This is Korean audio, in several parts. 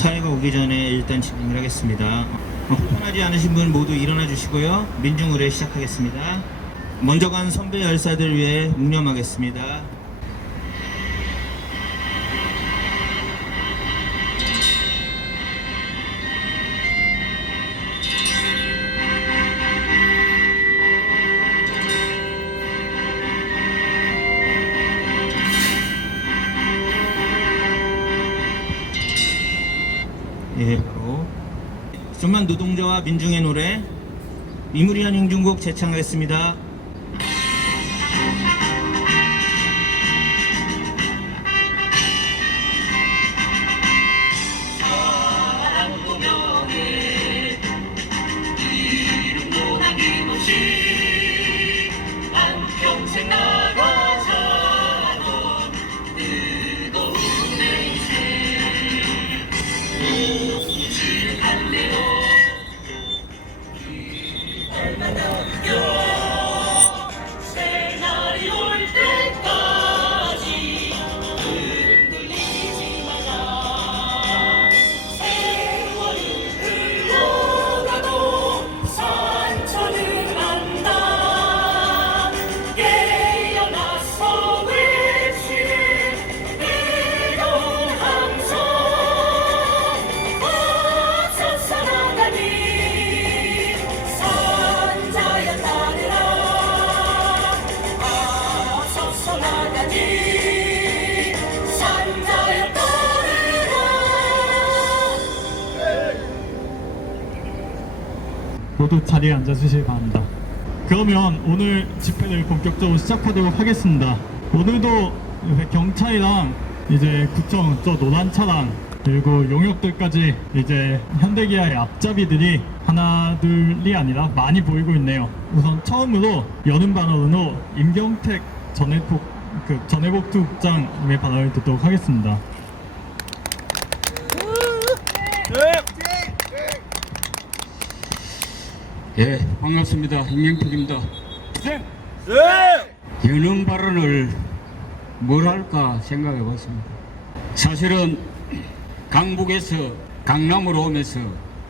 사회가 오기 전에 일단 진행을 하겠습니다. 불편하지 않으신 분 모두 일어나 주시고요. 민중의례 시작하겠습니다. 먼저 간 선배 열사들 위해 묵념하겠습니다. 예, 바로 좀만 노동자와 민중의 노래 이무리한 행중곡 재창하겠습니다. 평생 나가 살아온 뜨거운 내 인생 오직 할래요 얼마나 웃겨 새날이 올 때까지 흔들리지 마라 세월이 흘러가도 상처는 안다 깨어나서 외치는 뜨거운 함성 어서 살아가니 산자야 따르라 어서 살아가니 산자야 따르라 모두 자리에 앉아주시기 바랍니다. 그러면 오늘 집회를 본격적으로 시작하도록 하겠습니다. 오늘도 경찰이랑 이제 구청 저 노란 차랑 그리고 용역들까지 이제 현대기아의 앞잡이들이 하나 둘이 아니라 많이 보이고 있네요. 우선 처음으로 여름 발언으로 임경택 전해복두 국장님의 발언을 듣도록 하겠습니다. 예, 반갑습니다. 임경택입니다. 연음 발언을 뭘 할까 생각해 봤습니다. 사실은 강북에서 강남으로 오면서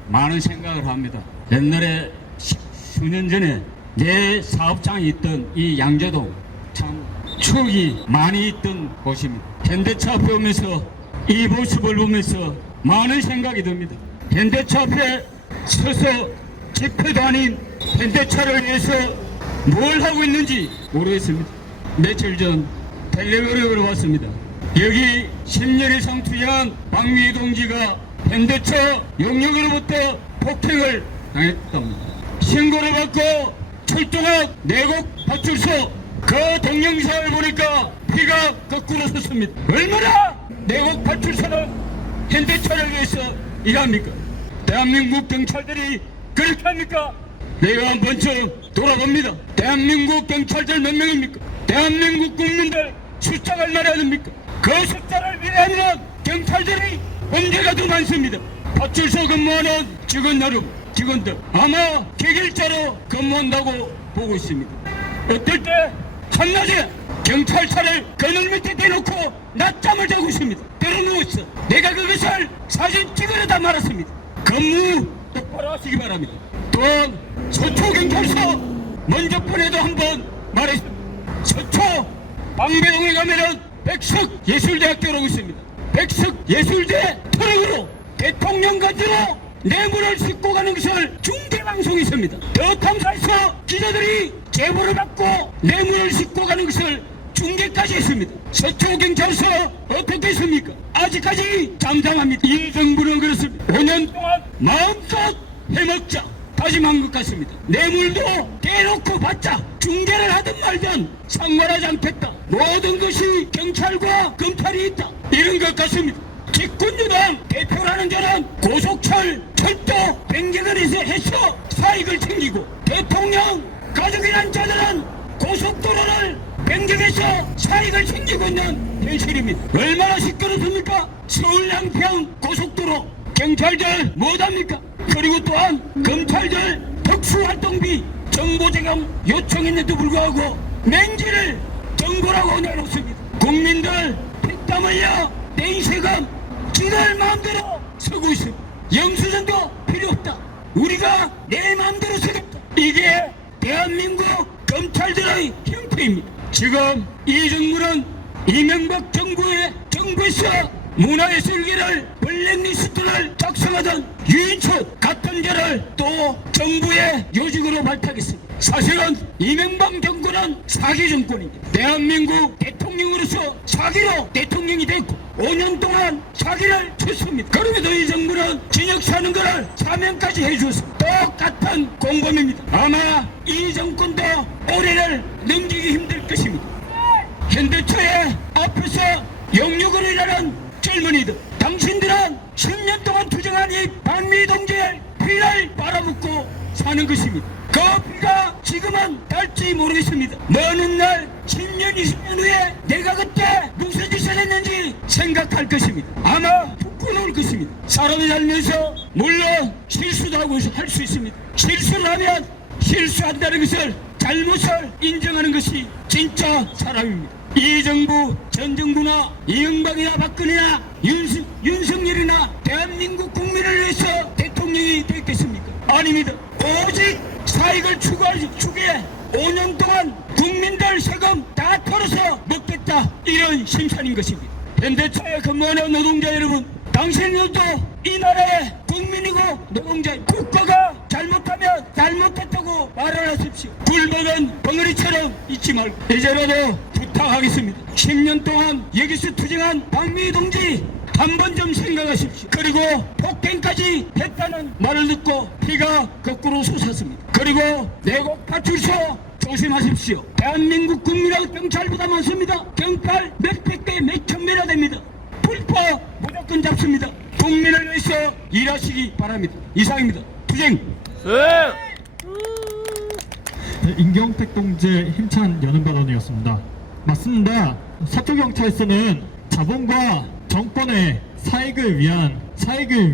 많은 생각을 합니다. 옛날에 수년 전에 내 사업장이 있던 이 양재동 참 추억이 많이 있던 곳입니다. 현대차 앞에 오면서 이 모습을 보면서 많은 생각이 듭니다. 현대차 앞에 서서 집회도 아닌 현대차를 위해서 뭘 하고 있는지 모르겠습니다. 며칠 전 텔레그램으로 왔습니다. 여기 10년 이상 투쟁한 박미희 동지가 현대차 용역으로부터 폭행을 당했답니다. 신고를 받고 출동한 내곡 파출소 그 동영상을 보니까 피가 거꾸로 솟습니다. 얼마나 내곡 파출소는 현대차를 위해서 일합니까? 대한민국 경찰들이 그렇게 합니까? 내가 한 번쯤 돌아봅니다. 대한민국 경찰들 몇 명입니까? 대한민국 국민들 숫자가 얼마나 됩니까? 그 숫자를 위하는 경찰들이 문제가 더 많습니다. 파출소 근무하는 직원들 아마 객일자로 근무한다고 보고 있습니다. 어떨 때 한낮에 경찰차를 그늘 밑에 대놓고 낮잠을 자고 있습니다. 때려누웠어. 내가 그것을 사진 찍으려다 말았습니다. 근무 똑바로 하시기 바랍니다. 또한 서초경찰서 먼저 번에도 한번 말했습니다. 서초 방배동에 가면은 백석예술대학교라고 있습니다. 백석예술대 트럭으로 대통령 간지로 뇌물을 싣고 가는 것을 중대방송이 있습니다. 더 탐사에서 기자들이 제보를 받고 뇌물을 싣고 가는 것을 중계까지 했습니다. 서초경찰서 어떻게 했습니까? 아직까지 잠잠합니다. 이 정부는 그렇습니다. 5년 동안 마음껏 해먹자 다짐한 것 같습니다. 뇌물도 대놓고 받자 중계를 하든 말든 상관하지 않겠다. 모든 것이 경찰과 검찰이 있다. 이런 것 같습니다. 집권여당 대표라는 자는 고속철 철도 변경을 해서 사익을 챙기고 대통령 가족이란 자들은 고속도로를 변경해서 사익을 챙기고 있는 현실입니다. 얼마나 시끄럽습니까? 서울 양평 고속도로 경찰들 못합니까? 그리고 또한 검찰들 특수활동비 정보제공 요청했는데도 불구하고 맹지를 정보라고 내놓습니다. 국민들 피땀 흘려 내 세금 지들 마음대로 쓰고 지금 이 정부는 이명박 정부에서 문화예술계를 블랙리스트를 작성하던 유인촌 같은 자를 또 정부의 요직으로 발탁했습니다. 사실은 이명박 정권은 사기 정권입니다. 대한민국 대통령으로서 사기로 대통령이 됐고 5년 동안 사기를 쳤습니다. 그럼에도 이 정부는 징역 사는 것을 사면까지 해주었습니다. 똑같은 공범입니다. 아마 이 정권도 올해를 넘기기 힘들 것입니다. 현대차의 앞에서 영역으로 일하는 젊은이들, 당신들은 10년 동안 투쟁한 이 박미 동지의 피를 빨아먹고 사는 것입니다. 그 피가 지금은 닳지 모르겠습니다. 먼 훗날 10년, 20년 후에 내가 그때 무슨 짓을 했는지 생각할 것입니다. 아마 부끄러울 것입니다. 사람이 살면서 물론 실수도 하고 할 수 있습니다. 실수를 하면 실수한다는 것을 잘못을 인정하는 것이 진짜 사람입니다. 이 정부, 전 정부나 이명박이나 박근혜나 윤석열이나 대한민국 국민을 위해서 대통령이 됐겠습니까? 아닙니다. 오직 사익을 추구해 5년 동안 국민들 세금 다 털어서 먹겠다, 이런 심산인 것입니다. 현대차에 근무하는 노동자 여러분, 당신들도 이 나라의 국민이고 노동자입니다. 국가가 잘못하면 잘못했다고 말하십시오. 굴복은 벙어리처럼 잊지 말고 이제라도 부탁하겠습니다. 10년 동안 여기서 투쟁한 박미 동지 한 번 좀 생각하십시오. 그리고 폭행까지 했다는 말을 듣고 피가 거꾸로 솟았습니다. 그리고 내곡 파출소 조심하십시오. 대한민국 국민은 경찰보다 많습니다. 경찰 몇백 개, 몇천 명이나 됩니다. 불법 무조건 잡습니다. 국민을 위해서 일하시기 바랍니다. 이상입니다. 투쟁! 네, 임경택 동지의 힘찬 연은 발언이었습니다. 맞습니다. 서초경찰서는 자본과 정권의 사익을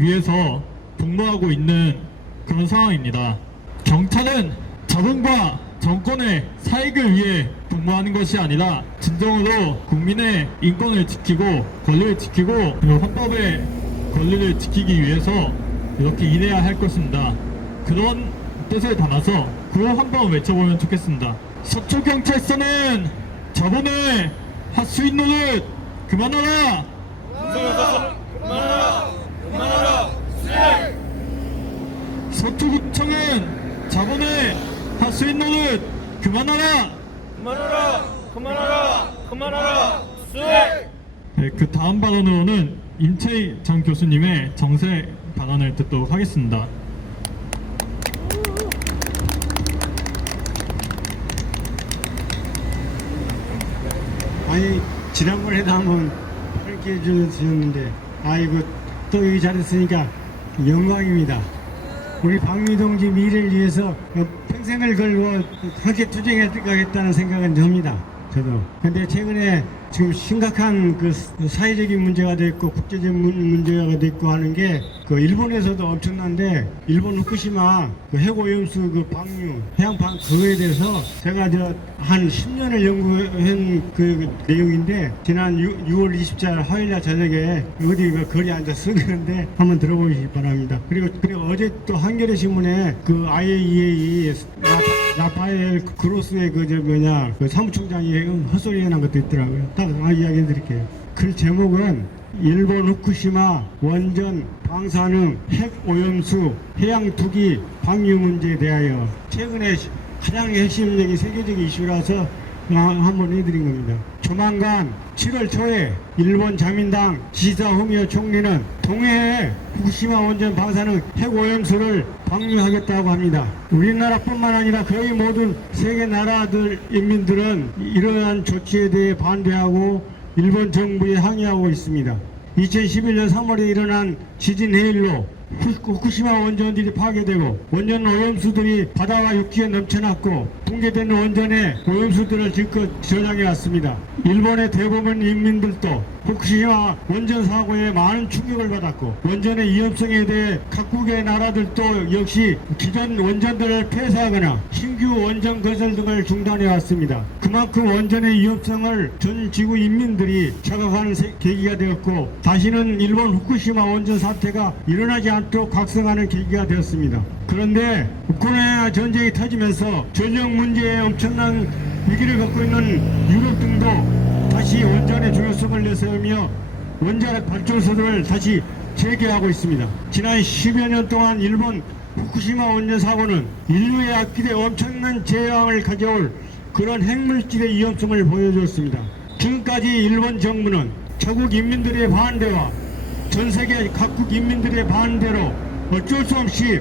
위해서 복무하고 있는 그런 상황입니다. 경찰은 자본과 정권의 사익을 위해 복무하는 것이 아니라 진정으로 국민의 인권을 지키고 권리를 지키고 그리고 헌법의 권리를 지키기 위해서 이렇게 일해야 할 것입니다. 그런 뜻을 담아서 구호 한번 외쳐보면 좋겠습니다. 서초경찰서는 자본의 핫스윗 노릇 그만하라! 서초구청은 자본의 핫스윗 노릇 그만하라! 네, 그 다음 발언으로는 임채희 전 교수님의 정세 발언을 듣도록 하겠습니다. 아니 지난번에도 한번 함께 해주셨는데 아이고 또 여기 잘했으니까 영광입니다. 우리 박미 동지 미래를 위해서 평생을 걸고 그렇게 투쟁하겠다는 생각은 듭니다. 저도. 근데 최근에 지금 심각한 그 사회적인 문제가 됐고 국제적 문제가 됐고 하는 게 그 일본에서도 엄청난데 일본 후쿠시마 그 해고염수 그 방류 해양방 그거에 대해서 제가 한 10년을 연구한 그 내용인데 지난 6월 20일 화요일날 저녁에 어디 그 거리에 앉아서 쓰는데 한번 들어보시기 바랍니다. 그리고 어제 또 한겨레 신문에 그 IAEA 라파엘 그로스의 그 사무총장이 헛소리한 것도 있더라고요. 딱 이야기해 드릴게요. 글 제목은 일본 후쿠시마 원전 방사능 핵 오염수 해양 투기 방류 문제에 대하여 최근에 가장 핵심적인 세계적인 이슈라서 한번 해드린 겁니다. 조만간 7월 초에 일본 자민당 기시다 후미오 총리는 동해에 후쿠시마 원전 방사능 핵 오염수를 방류하겠다고 합니다. 우리나라뿐만 아니라 거의 모든 세계 나라들 인민들은 이러한 조치에 대해 반대하고 일본 정부에 항의하고 있습니다. 2011년 3월에 일어난 지진 해일로 후쿠시마 원전들이 파괴되고 원전 오염수들이 바다와 육지에 넘쳐났고 붕괴되는 원전의 오염수들을 지금껏 저장해 왔습니다. 일본의 대부분 인민들도 후쿠시마 원전 사고에 많은 충격을 받았고 원전의 위험성에 대해 각국의 나라들도 역시 기존 원전들을 폐쇄하거나 신규 원전 건설 등을 중단해 왔습니다. 그만큼 원전의 위험성을 전 지구 인민들이 자각하는 계기가 되었고 다시는 일본 후쿠시마 원전 사태가 일어나지 않도록 각성하는 계기가 되었습니다. 그런데 우크라이나 전쟁이 터지면서 전력 문제에 엄청난 위기를 겪고 있는 유럽 등도 다시 원전의 중요성을 내세우며 원자력 발전소들을 다시 재개하고 있습니다. 지난 10여 년 동안 일본 후쿠시마 원전 사고는 인류의 앞길에 엄청난 재앙을 가져올 그런 핵물질의 위험성을 보여주었습니다. 지금까지 일본 정부는 자국 인민들의 반대와 전 세계 각국 인민들의 반대로 어쩔 수 없이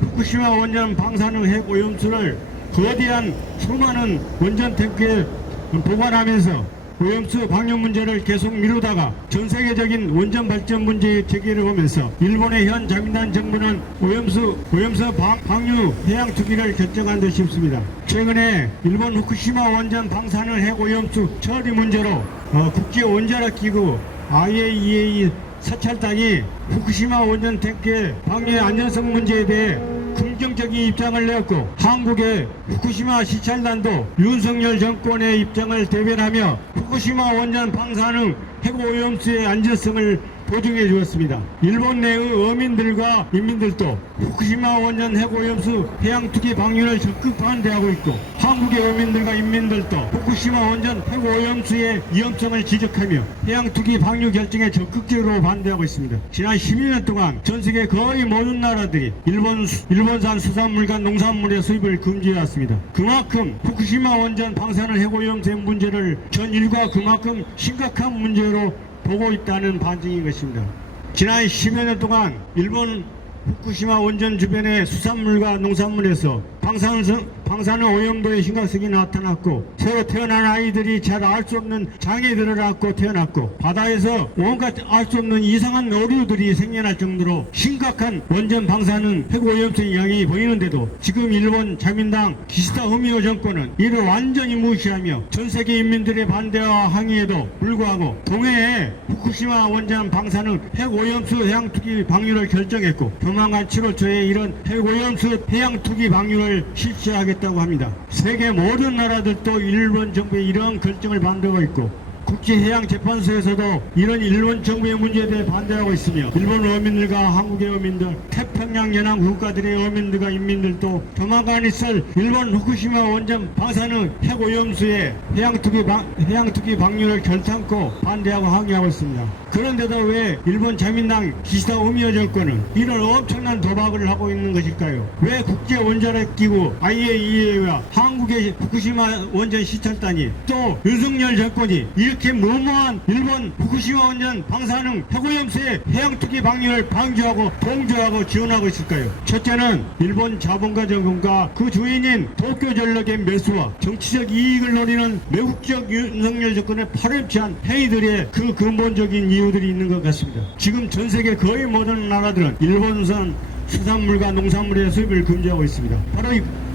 후쿠시마 원전 방사능 핵 오염수를 거대한 수많은 원전 탱크에 보관하면서 오염수 방류 문제를 계속 미루다가 전 세계적인 원전 발전 문제의 제기를 하면서 일본의 현 자민당 정부는 오염수 방류 해양 투기를 결정한 듯 싶습니다. 최근에 일본 후쿠시마 원전 방사능 핵 오염수 처리 문제로 국제 원자력 기구 IAEA 사찰단이 후쿠시마 원전 탱크의 방류의 안전성 문제에 대해 긍정적인 입장을 내었고 한국의 후쿠시마 시찰단도 윤석열 정권의 입장을 대변하며 후쿠시마 원전 방사능 핵오염수의 안전성을 보증해 주었습니다. 일본 내의 어민들과 인민들도 후쿠시마 원전 핵오염수 해양투기 방류를 적극 반대하고 있고 한국의 어민들과 인민들도 후쿠시마 원전 핵오염수의 위험성을 지적하며 해양투기 방류 결정에 적극적으로 반대하고 있습니다. 지난 12년 동안 전 세계 거의 모든 나라들이 일본산 수산물과 농산물의 수입을 금지해왔습니다. 그만큼 후쿠시마 원전 방사능 핵오염수 문제를 전 인류가 그만큼 심각한 문제로 보고 있다는 반증인 것입니다. 지난 10여 년 동안 일본 후쿠시마 원전 주변의 수산물과 농산물에서 방사능 오염도의 심각성이 나타났고 새로 태어난 아이들이 잘 알 수 없는 장애들을 안고 태어났고 바다에서 온갖 알 수 없는 이상한 오류들이 생겨날 정도로 심각한 원전 방사능 핵오염수의 영향이 보이는데도 지금 일본 자민당 기시다 후미오 정권은 이를 완전히 무시하며 전 세계 인민들의 반대와 항의에도 불구하고 동해에 후쿠시마 원전 방사능 핵오염수 해양투기 방류를 결정했고 조만간 7월 초에 이런 핵오염수 해양투기 방류를 실시하겠다고 합니다. 세계 모든 나라들도 일본 정부의 이러한 결정을 반대하고 있고 국제해양재판소에서도 이런 일본 정부의 문제에 대해 반대하고 있으며 일본 어민들과 한국의 어민들, 태평양 연안 국가들의 어민들과 인민들도 조만간 있을 일본 후쿠시마 원전 방사능 핵오염수의 해양투기 방류를 결탄코 반대하고 항의하고 있습니다. 그런데도 왜 일본 자민당 기시다 후미오 정권은 이런 엄청난 도박을 하고 있는 것일까요? 왜 국제원자력기구 IAEA와 한국의 후쿠시마 원전 시찰단이 또 윤석열 정권이 이렇게 무모한 일본 후쿠시마 원전 방사능 핵오염수의 해양투기 방류를 방조하고 동조하고 지원하고 있을까요? 첫째는 일본 자본가 정권과 그 주인인 도쿄전력의 매수와 정치적 이익을 노리는 매국적 윤석열 정권의 파렴치한 행위들의 그 근본적인 이유들이 있는 것 같습니다. 지금 전 세계 거의 모든 나라들은 일본산 수산물과 농산물의 수입을 금지하고 있습니다. 바로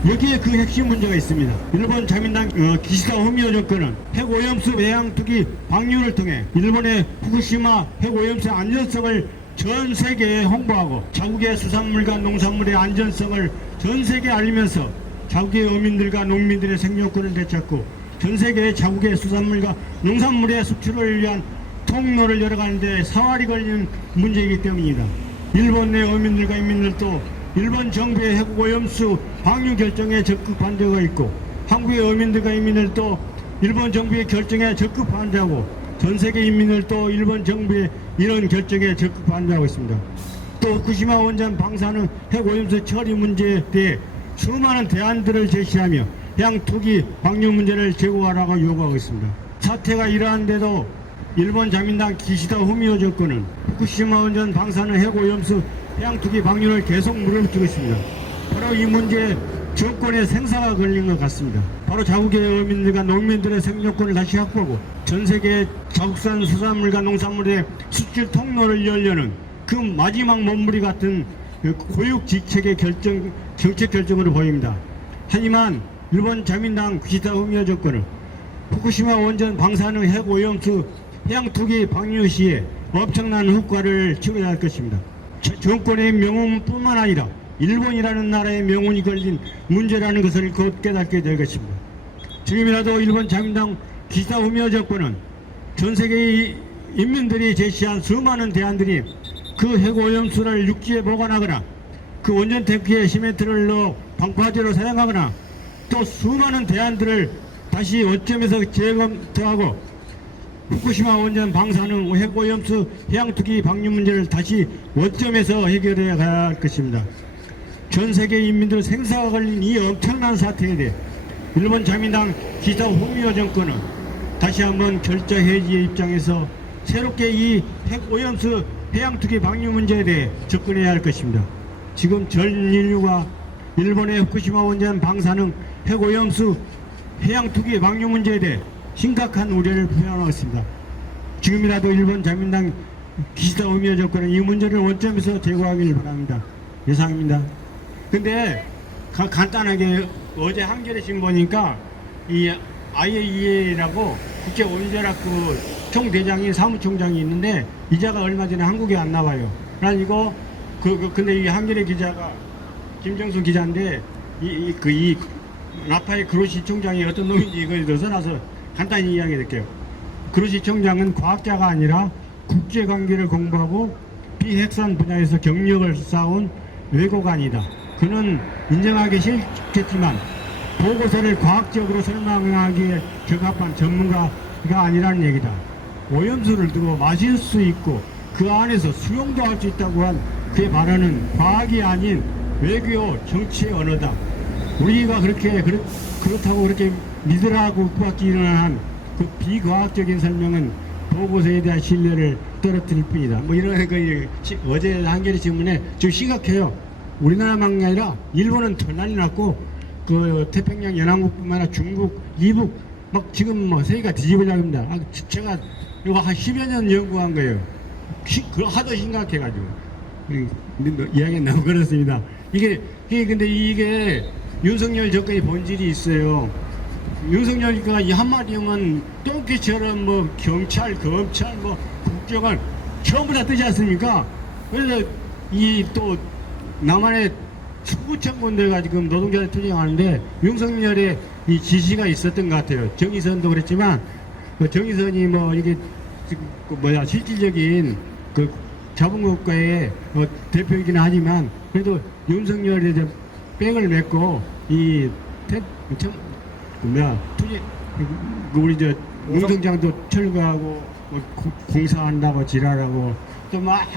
여기에 그 핵심 문제가 있습니다. 일본 자민당 기시다 후미오 정권은 핵오염수 해양투기 방류를 통해 일본의 후쿠시마 핵오염수 안전성을 전 세계에 홍보하고 자국의 수산물과 농산물의 안전성을 전 세계에 알리면서 자국의 어민들과 농민들의 생존권을 되찾고 전 세계의 자국의 수산물과 농산물의 수출을 위한 통로를 열어가는데 사활이 걸리는 문제이기 때문입니다. 일본 내 어민들과 인민들도 일본 정부의 핵오염수 방류 결정에 적극 반대가 있고 한국의 어민들과 인민들도 일본 정부의 결정에 적극 반대하고 전 세계 인민들도 일본 정부의 이런 결정에 적극 반대하고 있습니다. 또 후쿠시마 원전 방사능 핵오염수 처리 문제에 대해 수많은 대안들을 제시하며 해양투기 방류 문제를 제고하라고 요구하고 있습니다. 사태가 이러한데도 일본 자민당 기시다 후미오 정권은 후쿠시마 원전 방사능 핵오염수 해양투기 방류를 계속 물어붙이고 있습니다. 바로 이 문제에 정권의 생사가 걸린 것 같습니다. 바로 자국의 어민들과 농민들의 생존권을 다시 확보하고 전 세계 자국산 수산물과 농산물의 수출 통로를 열려는 그 마지막 몸부림 같은 고육지책의 정책 결정으로 보입니다. 하지만 일본 자민당 기시다 후미오 정권은 후쿠시마 원전 방사능 핵오염수 해양투기 방류 시에 엄청난 효과를 치러야 할 것입니다. 정권의 명운뿐만 아니라 일본이라는 나라의 명운이 걸린 문제라는 것을 곧 깨닫게 될 것입니다. 지금이라도 일본 자민당 기시다 후미오 정권은 전 세계의 인민들이 제시한 수많은 대안들이 그 핵오염수를 육지에 보관하거나 그 원전 탱크에 시멘트를 넣어 방파제로 사용하거나 또 수많은 대안들을 다시 원점에서 재검토하고 후쿠시마 원전 방사능 핵오염수 해양투기 방류 문제를 다시 원점에서 해결해 가야 할 것입니다. 전 세계 인민들 생사가 걸린 이 엄청난 사태에 대해 일본 자민당 기시다 후미오 정권은 다시 한번 결자 해지의 입장에서 새롭게 이 핵오염수 해양투기 방류 문제에 대해 접근해야 할 것입니다. 지금 전 인류가 일본의 후쿠시마 원전 방사능 핵오염수 해양투기 방류 문제에 대해 심각한 우려를 표명하고 있습니다. 지금이라도 일본 자민당 기시다 후미오 정권은 이 문제를 원점에서 제거하기를 바랍니다. 이상입니다. 근데 간단하게 어제 한겨레 신보니까 이 IAEA라고 국제 원자력부 총대장인 사무총장이 있는데 이자가 얼마 전에 한국에 안 나와요. 난 이거 근데 이 한겨레 기자가 김정수 기자인데 이 라파엘 그로시 총장이 어떤 놈인지 이걸 넣어놔서 간단히 이야기해드릴게요. 그로시 총장은 과학자가 아니라 국제관계를 공부하고 비핵산 분야에서 경력을 쌓아온 외고관이다. 그는 인정하기 싫겠지만 보고서를 과학적으로 설명하기에 적합한 전문가가 아니라는 얘기다. 오염수를 두고 마실 수 있고 그 안에서 수용도 할 수 있다고 한 그의 발언은 과학이 아닌 외교 정치의 언어다. 우리가 그렇다고 그렇게 믿으라고 국밖에 일어난 그 비과학적인 설명은 보고서에 대한 신뢰를 떨어뜨릴 뿐이다. 뭐 이런 어제 한겨레 신문에 좀 심각해요. 우리나라만이 아니라 일본은 더 난리 났고 그 태평양 연안국뿐만 아니라 중국, 이북 막 지금 뭐 세계가 뒤집어져 합니다. 제가 이거 한 10여 년 연구한 거예요. 하도 심각해가지고 이야기가 너무 그렇습니다. 근데 이게 윤석열 정권의 본질이 있어요. 윤석열이가 이 한마디면 똥개처럼 뭐 경찰, 검찰, 뭐 국정을 전부 다 뜨지 않습니까? 그래서 이 또 남한의 수구천군대가 지금 노동자들 투쟁하는데 윤석열의 이 지시가 있었던 것 같아요. 정의선도 그랬지만 그 정의선이 뭐 이게 실질적인 그 자본국가의 대표이긴 하지만 그래도 윤석열이 백을 맺고 이 우리 저 농성장도 철거하고 공사한다고 지랄하고 또 막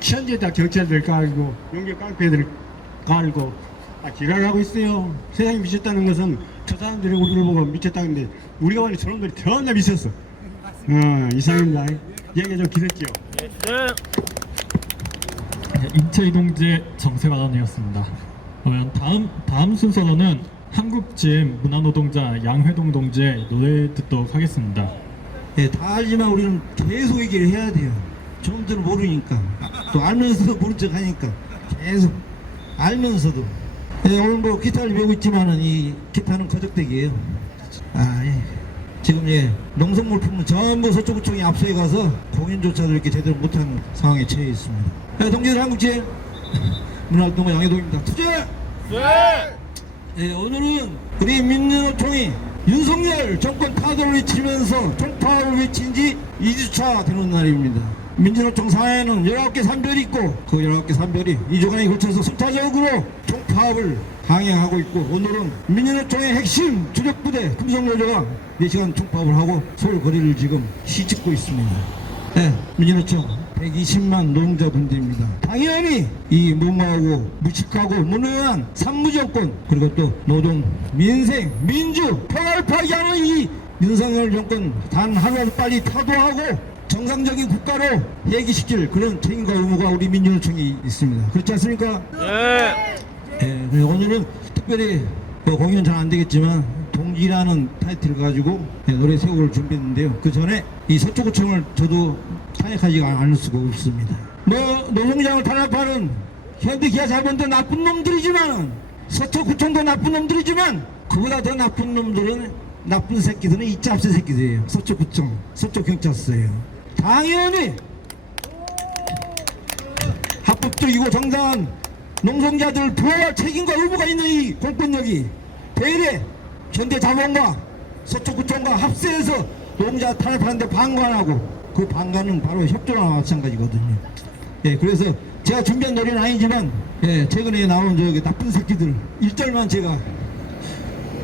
천지에다 경찰들 깔고 용역 깡패들 깔고 지랄하고 있어요. 세상이 미쳤다는 것은 저 사람들이 우리를 보고 미쳤다는데 우리가 보는 저놈들이 더나 미쳤어. 이상입니다. 이야기 좀 길었지요. 인체이동제 정세관원이었습니다. 그러면 다음 순서로는 한국진 문화노동자 양회동 동지의 노래 듣도록 하겠습니다. 네, 다 알지만 우리는 계속 얘기를 해야 돼요. 저놈들은 모르니까 또 알면서도 모른 척 하니까 계속 알면서도 오늘 뭐 기타를 배우고 있지만은 이 기타는 거적대기예요. 지금 농성물품은 전부 서초구청이 앞서에 가서 공연조차도 이렇게 제대로 못하는 상황에 처해 있습니다. 동지들 한국진 문화활동가 양해동입니다. 투쟁! 오늘은 우리 민주노총이 윤석열 정권 타도를 외치면서 총파업을 외친 지 2주차 되는 날입니다. 민주노총 사회에는 19개 산별이 있고 그 19개 산별이 2주간에 걸쳐서 순차적으로 총파업을 강행하고 있고 오늘은 민주노총의 핵심 주력부대 금속노조가 4시간 총파업을 하고 서울 거리를 지금 시짓고 있습니다. 민주노총 120만 노동자분들입니다. 당연히 이 무모하고 무식하고 무능한 산무정권 그리고 또 노동, 민생, 민주, 평화를 파괴하는 이 윤석열 정권 단 하루라도 빨리 타도하고 정상적인 국가로 해기시킬 그런 책임과 의무가 우리 민주노총이 있습니다. 그렇지 않습니까? 네. 오늘은 특별히 공연 잘 안 되겠지만 동지라는 타이틀을 가지고 노래 세 곡을 준비했는데요. 그 전에 이 서초구청을 저도 탄핵하지 않을 수가 없습니다. 노동장을 탄압하는 현대기아 자본도 나쁜 놈들이지만 서초구청도 나쁜 놈들이지만 그보다 더 나쁜 놈들은 나쁜 새끼들은 이 짭새 새끼들이에요. 서초구청, 서초경찰서예요. 당연히 합법적이고 정당한 농성자들을 보호할 책임과 의무가 있는 이 공권력이 대래 현대자본과 서초구청과 합세해서 노동자 탄압하는데 방관하고 그 방관은 바로 협조랑 마찬가지거든요. 예, 그래서 제가 준비한 노래는 아니지만 예, 최근에 나온 저기 나쁜 새끼들 1절만 제가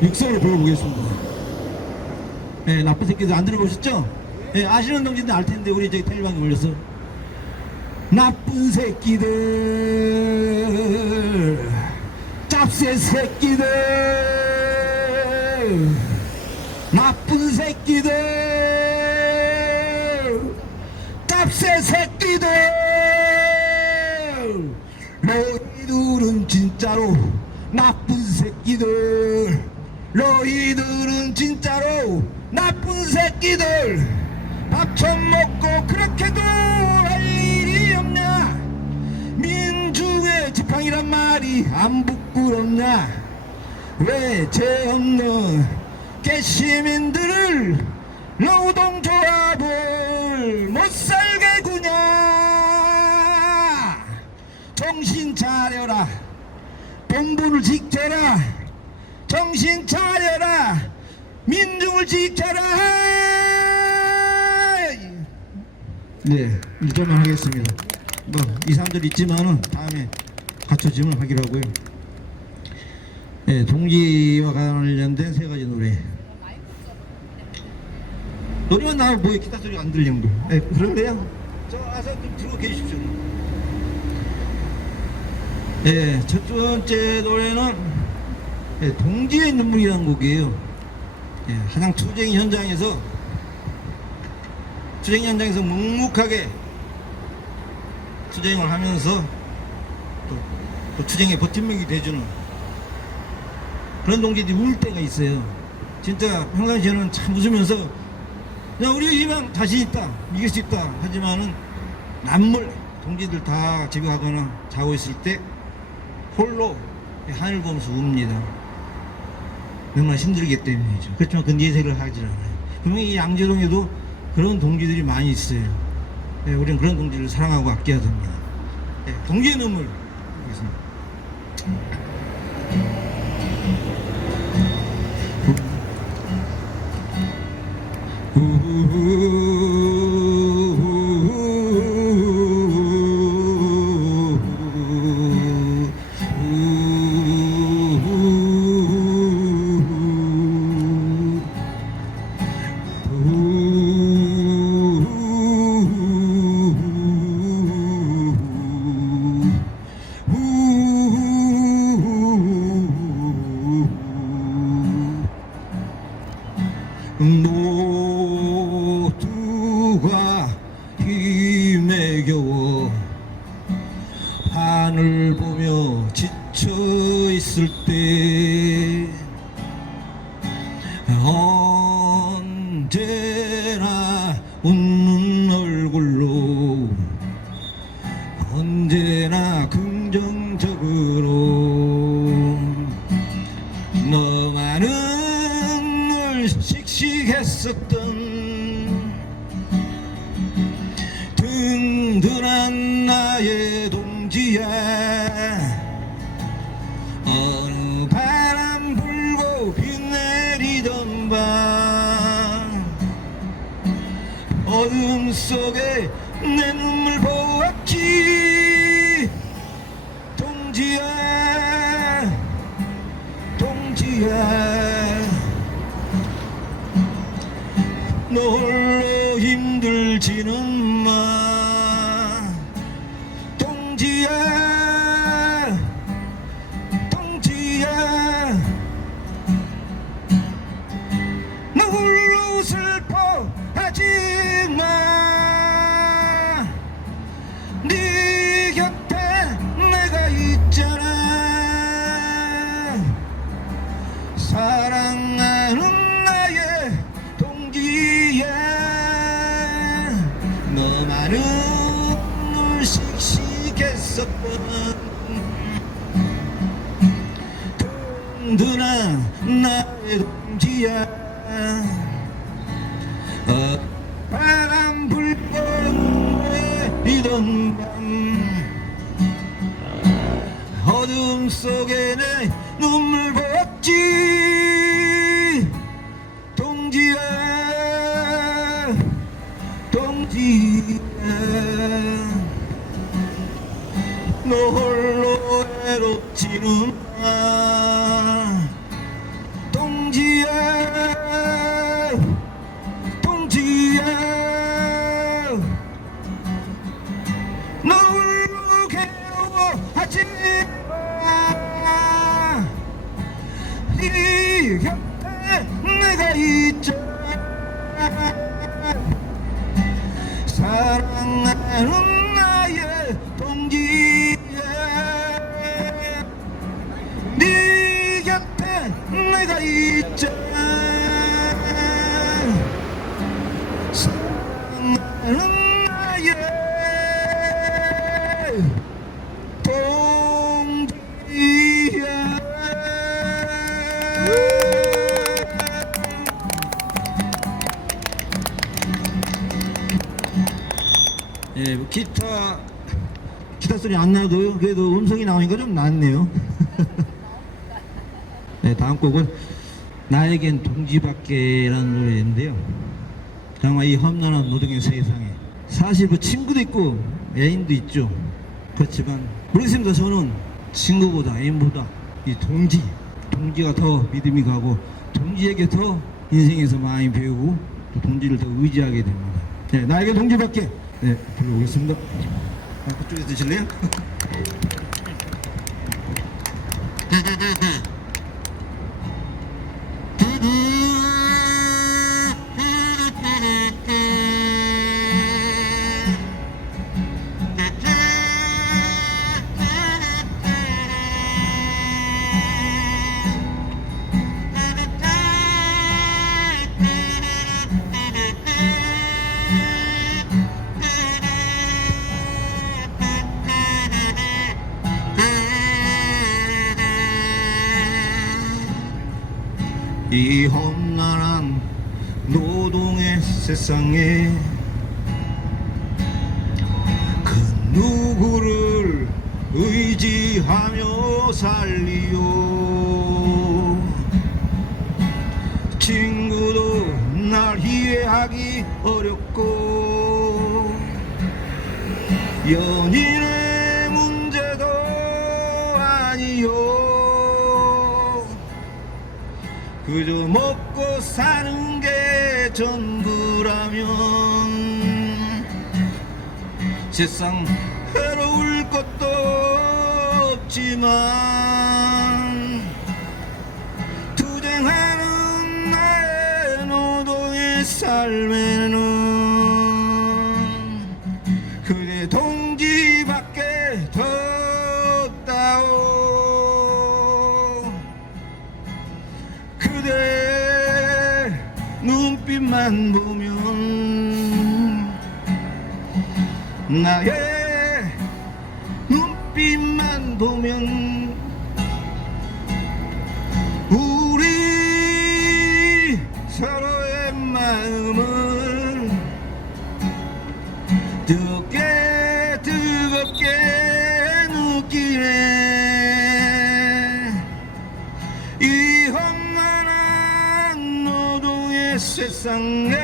육성으로 불러보겠습니다. 예, 나쁜 새끼들 안 들어보셨죠? 예, 아시는 동지들 알 텐데 우리 저기 텔레방에 올려서 나쁜 새끼들 짭새 새끼들 나쁜 새끼들 짭새 새끼들 너희들은 진짜로 나쁜 새끼들 너희들은 진짜로 나쁜 새끼들 밥 좀 먹고 그렇게도 할 일이 없냐 민중의 지팡이란 말이 안 부끄럽냐 왜 죄 없는 개시민들을 노동조합을 못살게 구냐 정신 차려라 본분을 지켜라 정신 차려라 민중을 지켜라. 네, 1절만 하겠습니다. 뭐 2, 3절 있지만은 다음에 갖춰지면 하기로 하고요. 네, 동지와 관련된 3가지 노래. 노래만 나오면 뭐 기타 소리가 안 들리는 거. 네, 그런데요. 저 와서 좀 들고 계십시오. 네, 첫 번째 노래는 네, 동지의 눈물이라는 곡이에요. 네, 한양 투쟁 현장에서 묵묵하게 투쟁을 하면서 또 투쟁의 버팀목이 돼주는 그런 동지들이 울 때가 있어요. 진짜 평상시에는 참 웃으면서 야, 우리가 희망 자신 있다, 이길 수 있다 하지만은 남몰래 동지들 다 집에 가거나 자고 있을 때 홀로 하늘 보면서 웁니다. 정말 힘들기 때문이죠. 그렇지만 그 내색을 하질 않아요. 분명히 이 양재동에도 그런 동지들이 많이 있어요. 네, 우리는 그런 동지를 사랑하고 아껴야 됩니다. 네, 동지의 눈물. 모두가 힘에 겨워 하늘 보며 지쳐 있을 때 언제나 웃는 얼굴로 언제나 긍정적으로 너만은 늘 씩씩했었던 든든한 나의 동지야 어느 바람 불고 비 내리던 밤 어둠 속에 내 눈물 보았지 동지야 동지야 너 홀로 힘들지는 마 동지야 동지야 너 홀로 슬퍼하지 마 네 곁에 내가 있잖아 사랑하는 나의 동지야 너만은 늘 씩씩했었던 든든한 나의 동지야 바람 불고 내리던 밤 어둠 속에 내 눈물 보았지 동지야 동지야 너 홀로 외롭지는 동지야 동지야 너 홀로 괴로워하지 마 네 곁에 내가 있잖아 사랑하는 나의 동지야 네 곁에 내가 있잖아 사랑하는 나의 동지야. 예, 뭐 기타 소리 안 나도요. 그래도 음성이 나오니까 좀 낫네요. 네, 다음 곡은 나에겐 동지밖에라는 노래인데요. 정말 이 험난한 노동의 세상에 사실 뭐 친구도 있고 애인도 있죠. 그렇지만 모르겠습니다. 저는 친구보다 애인보다 이 동지가 더 믿음이 가고 동지에게 더 인생에서 많이 배우고 또 동지를 더 의지하게 됩니다. 네, 나에겐 동지밖에. 네, 불러보겠습니다. 그쪽에서 드실래요? 이 험난한 노동의 세상에 그 누구를 의지하며 살리요 친구도 날 이해하기 어렵고 연인의 문제도 아니요 그저 먹고 사는 게 전부라면 세상 해로울 것도 없지만 투쟁하는 나의 노동의 삶에는 그대 동지밖에 더 없다오 그대 눈빛만 보면 나의 눈빛만 보면 우리 서로의 마음을 뜨겁게 느끼네 이 험난한 노동의 세상에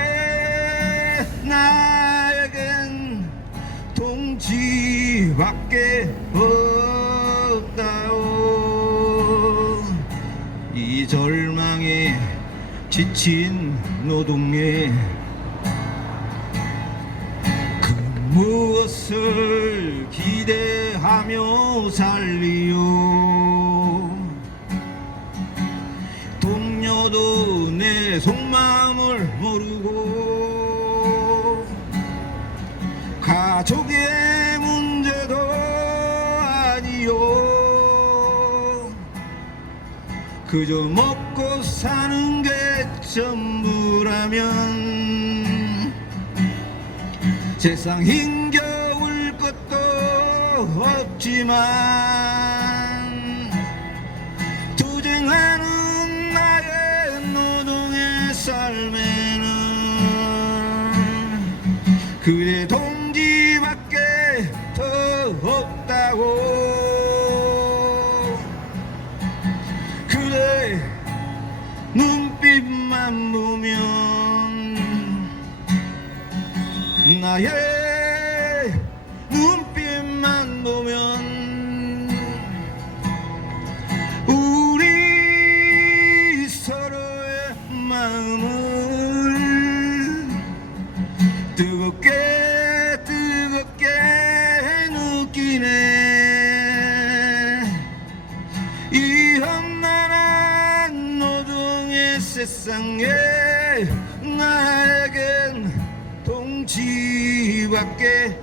나에겐 동지밖에 없다오 이 절망에 지친 노동에 그 무엇을 기대하며 살리요 동료도 내 속마음을 모르고 가족의 문제도 아니요 그저 먹고 사는 게 전부라면 세상 힘겨울 것도 없지만 투쟁하는 나의 노동의 삶에는 그대 동지밖에 더 없다고 그대 눈빛만 보면 나의 눈빛만 보면 세상에 나에겐 동지밖에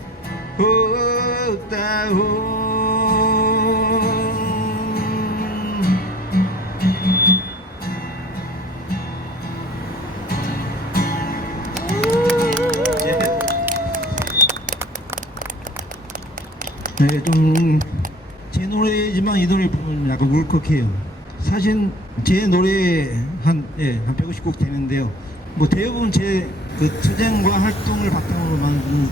없다오. 네, 좀 제 노래지만 이 노래 부르면 약간 울컥해요. 사실 제 노래 한 150곡 되는데요. 뭐 대부분 제 그 투쟁과 활동을 바탕으로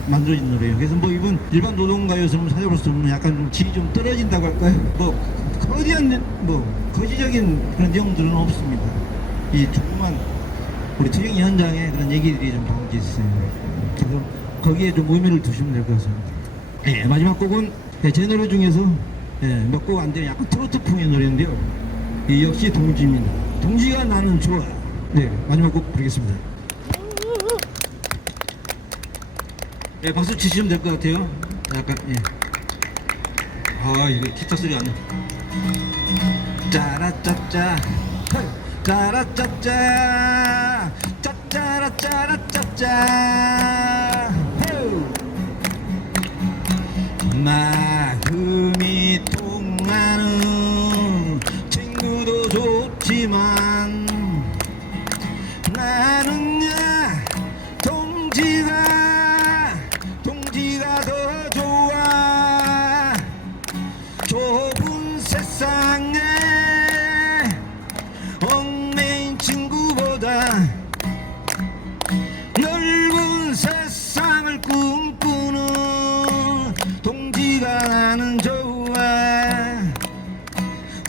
만들어진 노래예요. 그래서 뭐 이분 일반 노동가요서는 찾아볼 수 없는 약간 좀 질이 좀 떨어진다고 할까요? 뭐 거대한 뭐 거시적인 그런 내용들은 없습니다. 이 조그만 우리 투쟁 현장에 그런 얘기들이 좀 담겨 있어요. 그래서 거기에 좀 의미를 두시면 될 것 같습니다. 네, 마지막 곡은 제 노래 중에서 몇 곡 안 되는 약간 트로트풍의 노래인데요. 이 역시 동지입니다. 동지가 나는 좋아. 네, 마지막 곡 부르겠습니다. 네, 박수 치시면 될 것 같아요. 약간 아, 이거 기타 소리 안 나. 짜라짜짜, 짜라짜짜, 짜짜라짜라짜짜. 마음이 통하는 친구도 좋지만 나는야 동지가 더 좋아. 좁은 세상에 얽매인 친구보다 넓은 세상을 꿈꾸는 동지가 나는 좋아.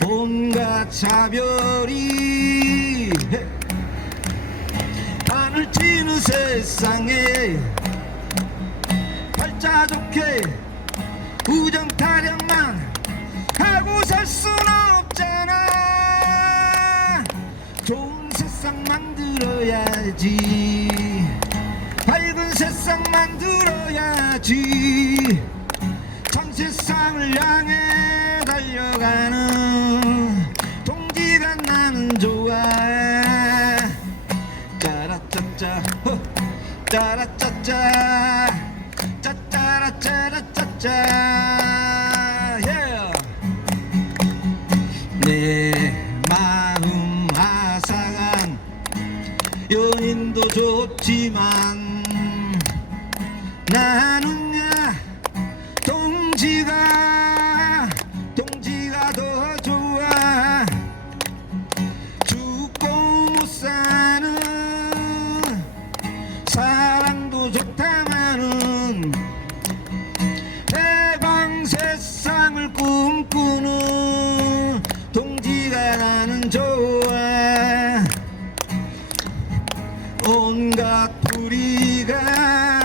온갖 차별이 판을 치는 세상에 팔자 좋게 우정 타령만 하고 살 수는 없잖아. 좋은 세상 만들어야지. 밝은 세상 만들어야지. 참 세상을 향해 달려가는 동지가 나는 좋아. 짜라짜짜 짜라짜짜 짜짜라짜라짜짜. yeah. 내 마음 아상한 연인도 좋지만 나는야 동지가 더 좋아. 죽고 못 사는 사랑도 좋다마는 해방 세상을 꿈꾸는 동지가 나는 좋아. 온갖 불의가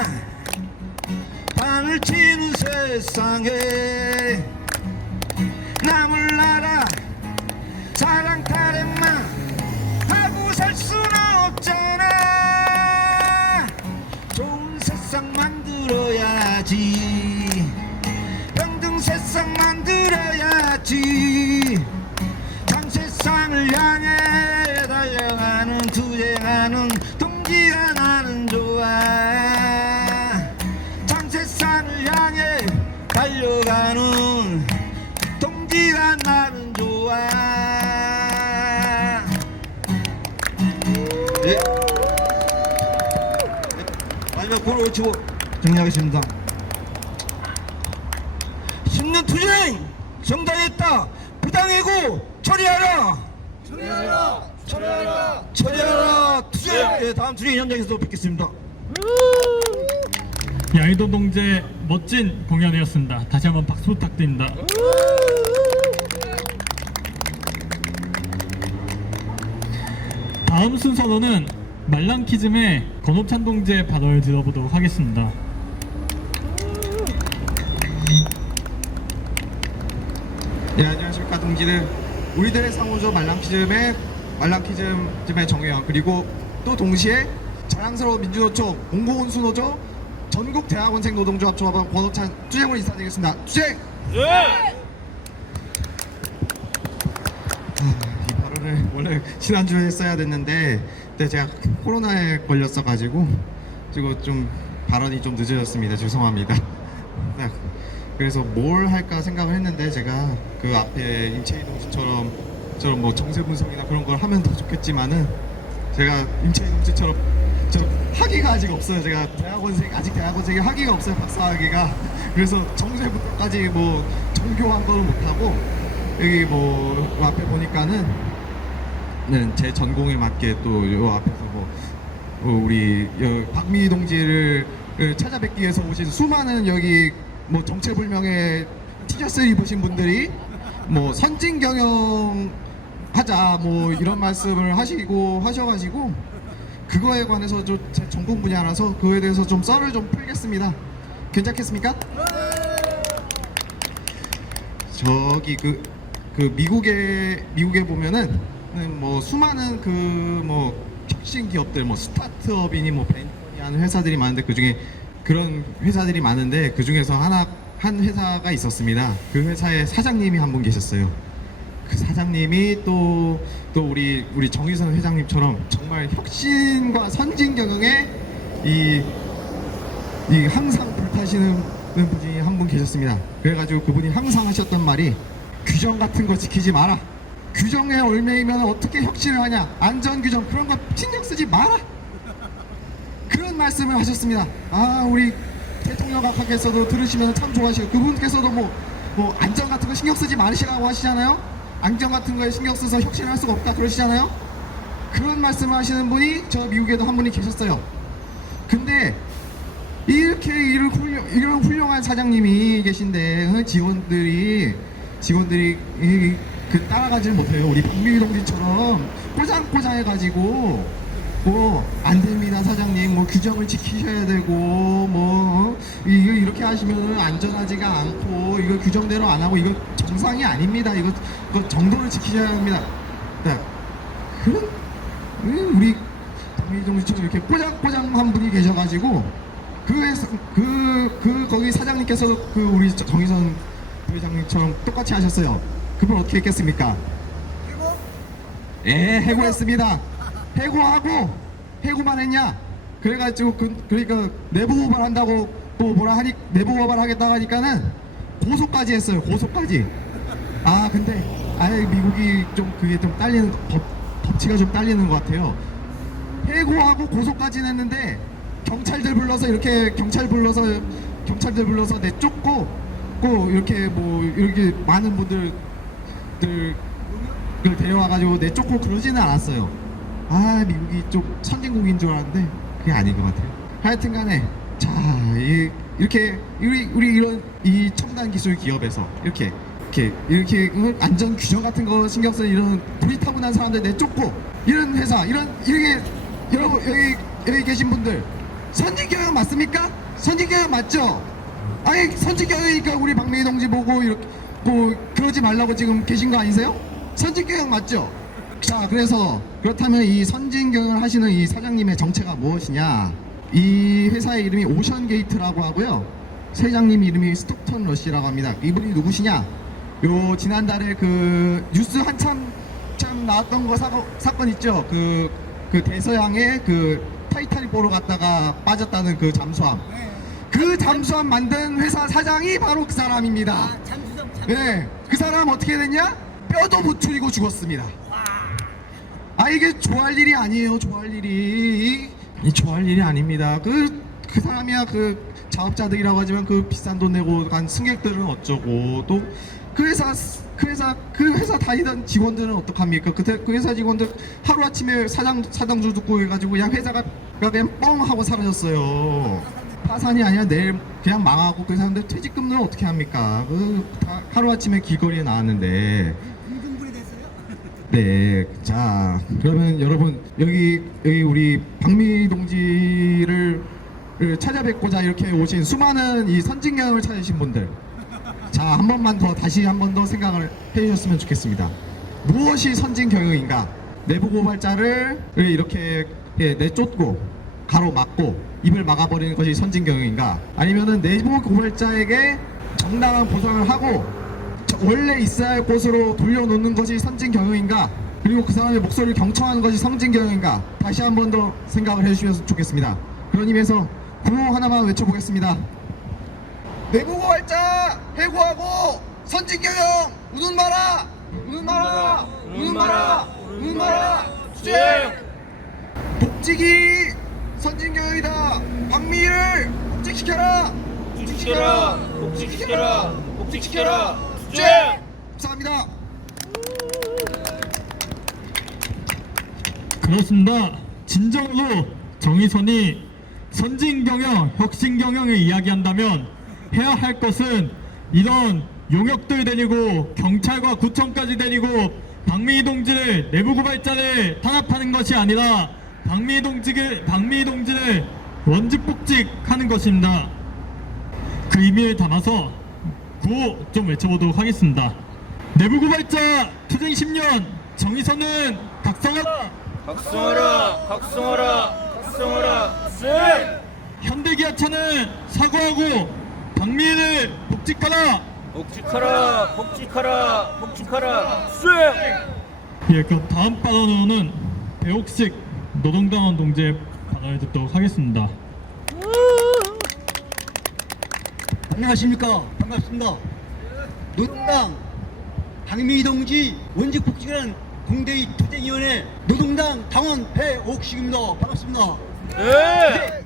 판을 치는 세상에 남을 나라 사랑 타령만 하고 살 수는 없잖아. 좋은 세상 만들어야지. 평등 세상 만들어야지. 참 세상을 향해 달려가는 투쟁하는 동지가 나는 좋아. 참 세상을 향해 달려가는 동지가 나는 좋아. 네. 마지막 골을 외치고 정리하겠습니다. 10년 투쟁 정당했다. 부당해고 처리하라. 처리하라. 투쟁. 네, 다음 투쟁 현장에서 뵙겠습니다. 야이도 동지의 멋진 공연이었습니다. 다시 한번 박수 부탁드립니다. 다음 순서로는 말랑키즘의 건호찬 동지의 발언을 들어보도록 하겠습니다. 네, 안녕하십니까 동지들. 우리들의 상호죠. 말랑키즘의 정회원, 그리고 또 동시에 자랑스러운 민주노총 공공운수노조 전국대학원생 노동조합 조합원 권호찬 투쟁을 인사드리겠습니다. 투쟁! 이 발언을 원래 원래 지난주에 했어야 됐는데 그때 제가 코로나에 걸렸어가지고 그리고 좀 발언이 좀 늦어졌습니다. 죄송합니다. 네. 그래서 뭘 할까 생각을 했는데 제가 그 앞에 인체이동지처럼 뭐 정세 분석이나 그런 걸 하면 더 좋겠지만은 제가 인체이동지처럼 학위가 아직 없어요. 제가 아직 대학원생이 학위가 없어요. 박사학위가. 그래서 정세부터까지 뭐 정교한 거는 못하고 여기 뭐 앞에 보니까는 제 전공에 맞게 또 요 앞에서 뭐 우리 박미희 동지를 찾아뵙기 위해서 오신 수많은 여기 뭐 정체불명의 티셔츠를 입으신 분들이 뭐 선진 경영 하자 뭐 이런 말씀을 하셔가지고 그거에 관해서 좀 제 전공 분야라서 그거에 대해서 좀 썰을 좀 풀겠습니다. 괜찮겠습니까? 저기 그 미국에 보면은 뭐 수많은 그 뭐 혁신 기업들 뭐 스타트업이니 뭐 벤처니 하는 회사들이 많은데 그중에 그런 회사들이 많은데 그 중에서 한 회사가 있었습니다. 그 회사의 사장님이 한 분 계셨어요. 그 사장님이 또 우리 정의선 회장님처럼 정말 혁신과 선진 경영에 이 항상 불타시는 분이 한 분 계셨습니다. 그래가지고 그분이 항상 하셨던 말이 규정 같은 거 지키지 마라. 규정에 얽매이면 어떻게 혁신을 하냐. 안전 규정 그런 거 신경 쓰지 마라. 그런 말씀을 하셨습니다. 아 우리 대통령각께서도 들으시면 참 좋아하시고 그분께서도 뭐 안전 같은 거 신경 쓰지 마시라고 하시잖아요. 안전 같은 거에 신경 써서 혁신을 할 수가 없다 그러시잖아요. 그런 말씀을 하시는 분이 저 미국에도 한 분이 계셨어요. 근데 이렇게 이런 훌륭한 사장님이 계신데 직원들이 따라가질 못해요. 우리 박미희 동지처럼 꼬장꼬장 해가지고 뭐 안 됩니다 사장님, 뭐 규정을 지키셔야 되고 뭐 이렇게 하시면 안전하지가 않고 이거 규정대로 안 하고 이거 정상이 아닙니다. 이거 정도를 지키셔야 합니다. 네. 그런 우리 박미희 동지처럼 이렇게 꼬장꼬장한 분이 계셔가지고 거기 사장님께서 우리 정의선 부회장님처럼 똑같이 하셨어요. 그분 어떻게 했겠습니까? 해고했습니다. 해고만 했냐? 그래가지고 그러니까 내부 고발한다고 또 뭐라 하니 내부 고발하겠다 하니까는 고소까지 했어요. 고소까지. 아 근데 미국이 좀 그게 좀 딸리는 법치가 좀 딸리는 것 같아요. 해고하고 고소까지는 했는데 경찰들 불러서 내쫓고 이렇게 많은 분들을 데려와가지고 내쫓고 그러지는 않았어요. 미국이 좀 선진국인 줄 알았는데 그게 아닌 것 같아요. 하여튼간에 자 이렇게 우리 이런 이 첨단 기술 기업에서 이렇게 안전 규정 같은 거 신경 쓰는 이런 고리타분한 사람들 내쫓고 이런 회사 이렇게 여러분 여기 계신 분들 선진 경영 맞습니까? 선진 경영 맞죠? 선진 경영이니까 우리 박미희 동지 보고 이렇게 그러지 말라고 지금 계신 거 아니세요? 선진 경영 맞죠? 자 그렇다면 이 선진 경영을 하시는 이 사장님의 정체가 무엇이냐? 이 회사의 이름이 오션게이트라고 하고요. 회장님 이름이 스톡턴 러시라고 합니다. 이분이 누구시냐? 요 지난달에 그 뉴스 한참 나왔던 거 사건 있죠? 그 대서양에 그 타이타닉 보러 갔다가 빠졌다는 그 잠수함. 그 잠수함 만든 회사 사장이 바로 그 사람입니다. 네, 그 사람 어떻게 됐냐? 뼈도 못 추리고 죽었습니다. 이게 좋아할 일이 아니에요. 좋아할 일이 아닙니다. 그 사람이야 그 자업자득이라고 하지만 그 비싼 돈 내고 간 승객들은 어쩌고 또 그 회사 다니던 직원들은 어떡합니까? 그 회사 직원들 하루아침에 사장주 듣고 해가지고 그냥 회사가 그냥 뻥 하고 사라졌어요. 파산이 아니라 내일 그냥 망하고 그 사람들 퇴직금들은 어떻게 합니까? 하루아침에 길거리에 나왔는데. 네, 자 그러면 여러분 여기 우리 박미희 동지를 찾아뵙고자 이렇게 오신 수많은 이 선진경영을 찾으신 분들, 자 다시 한 번 더 생각을 해주셨으면 좋겠습니다. 무엇이 선진경영인가? 내부 고발자를 이렇게 내쫓고 가로막고 입을 막아버리는 것이 선진경영인가? 아니면은 내부 고발자에게 정당한 보상을 하고 원래 있어야 할 곳으로 돌려놓는 것이 선진경영인가? 그리고 그 사람의 목소리를 경청하는 것이 선진경영인가 다시 한 번 더 생각을 해주시면 좋겠습니다. 그런 의미에서 구호 하나만 외쳐보겠습니다. 내부고 발자 해고하고 선진경영 우는 마라 우는 마라 우는 마라 우는 마라 수행 복직이 선진경영이다. 박미를 복직시켜라 복직시켜라 복직시켜라 복직시켜라 수행 감사합니다. 그렇습니다. 진정으로 정의선이 선진경영, 혁신경영을 이야기한다면 해야 할 것은 이런 용역들 데리고 경찰과 구청까지 데리고 박미희 동지를 내부고발자를 탄압하는 것이 아니라 박미희 동지를 원직복직하는 것입니다. 그 의미를 담아서 구호 좀 외쳐보도록 하겠습니다. 내부고발자 투쟁 10년 정의선은 각성하라 각성하라 각성하라 각성하라 수행 현대기아차는 사과하고 박미희를 복직하라. 복직하라 복직하라 복직하라 수행 예, 그 다음 발언으로는 배옥식 노동당원 동지의 발언을 듣도록 하겠습니다. 안녕하십니까. 반갑습니다. 노동당 박미희 동지 원직복직이라는 공대의 투쟁위원회 노동당 당원 배옥식입니다. 반갑습니다. 네.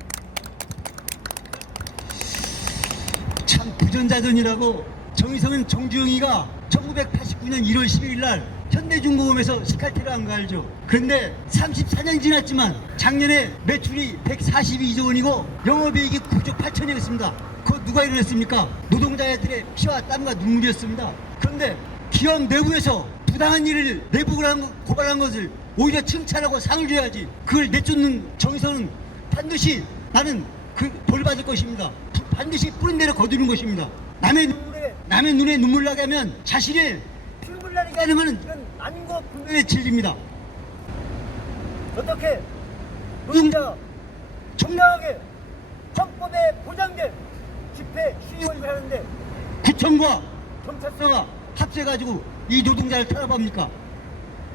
참 부전자전이라고 정의성은 정주영이가 1989년 1월 12일 날 현대중공업에서 식칼퇴를 거 알죠? 그런데 34년이 지났지만 작년에 매출이 142조 원이고 영업이익이 9조 8천이었습니다. 그거 누가 이뤄냈습니까? 노동자들의 피와 땀과 눈물이었습니다. 그런데 기업 내부에서 부당한 일을 고발한 것을 오히려 칭찬하고 상을 줘야지 그걸 내쫓는 정의선은 반드시 나는 그 벌받을 것입니다. 반드시 뿌린 대로 거두는 것입니다. 남의 눈에 눈물 나게 하면 자신이 피눈물 나게 하는 것은 이건 아닌거 분명히 진리입니다. 어떻게 노동자가 정당하게 헌법에 보장된 집회 시위를 하는데 구청과 경찰서가 합세가지고 이 노동자를 탄압합니까?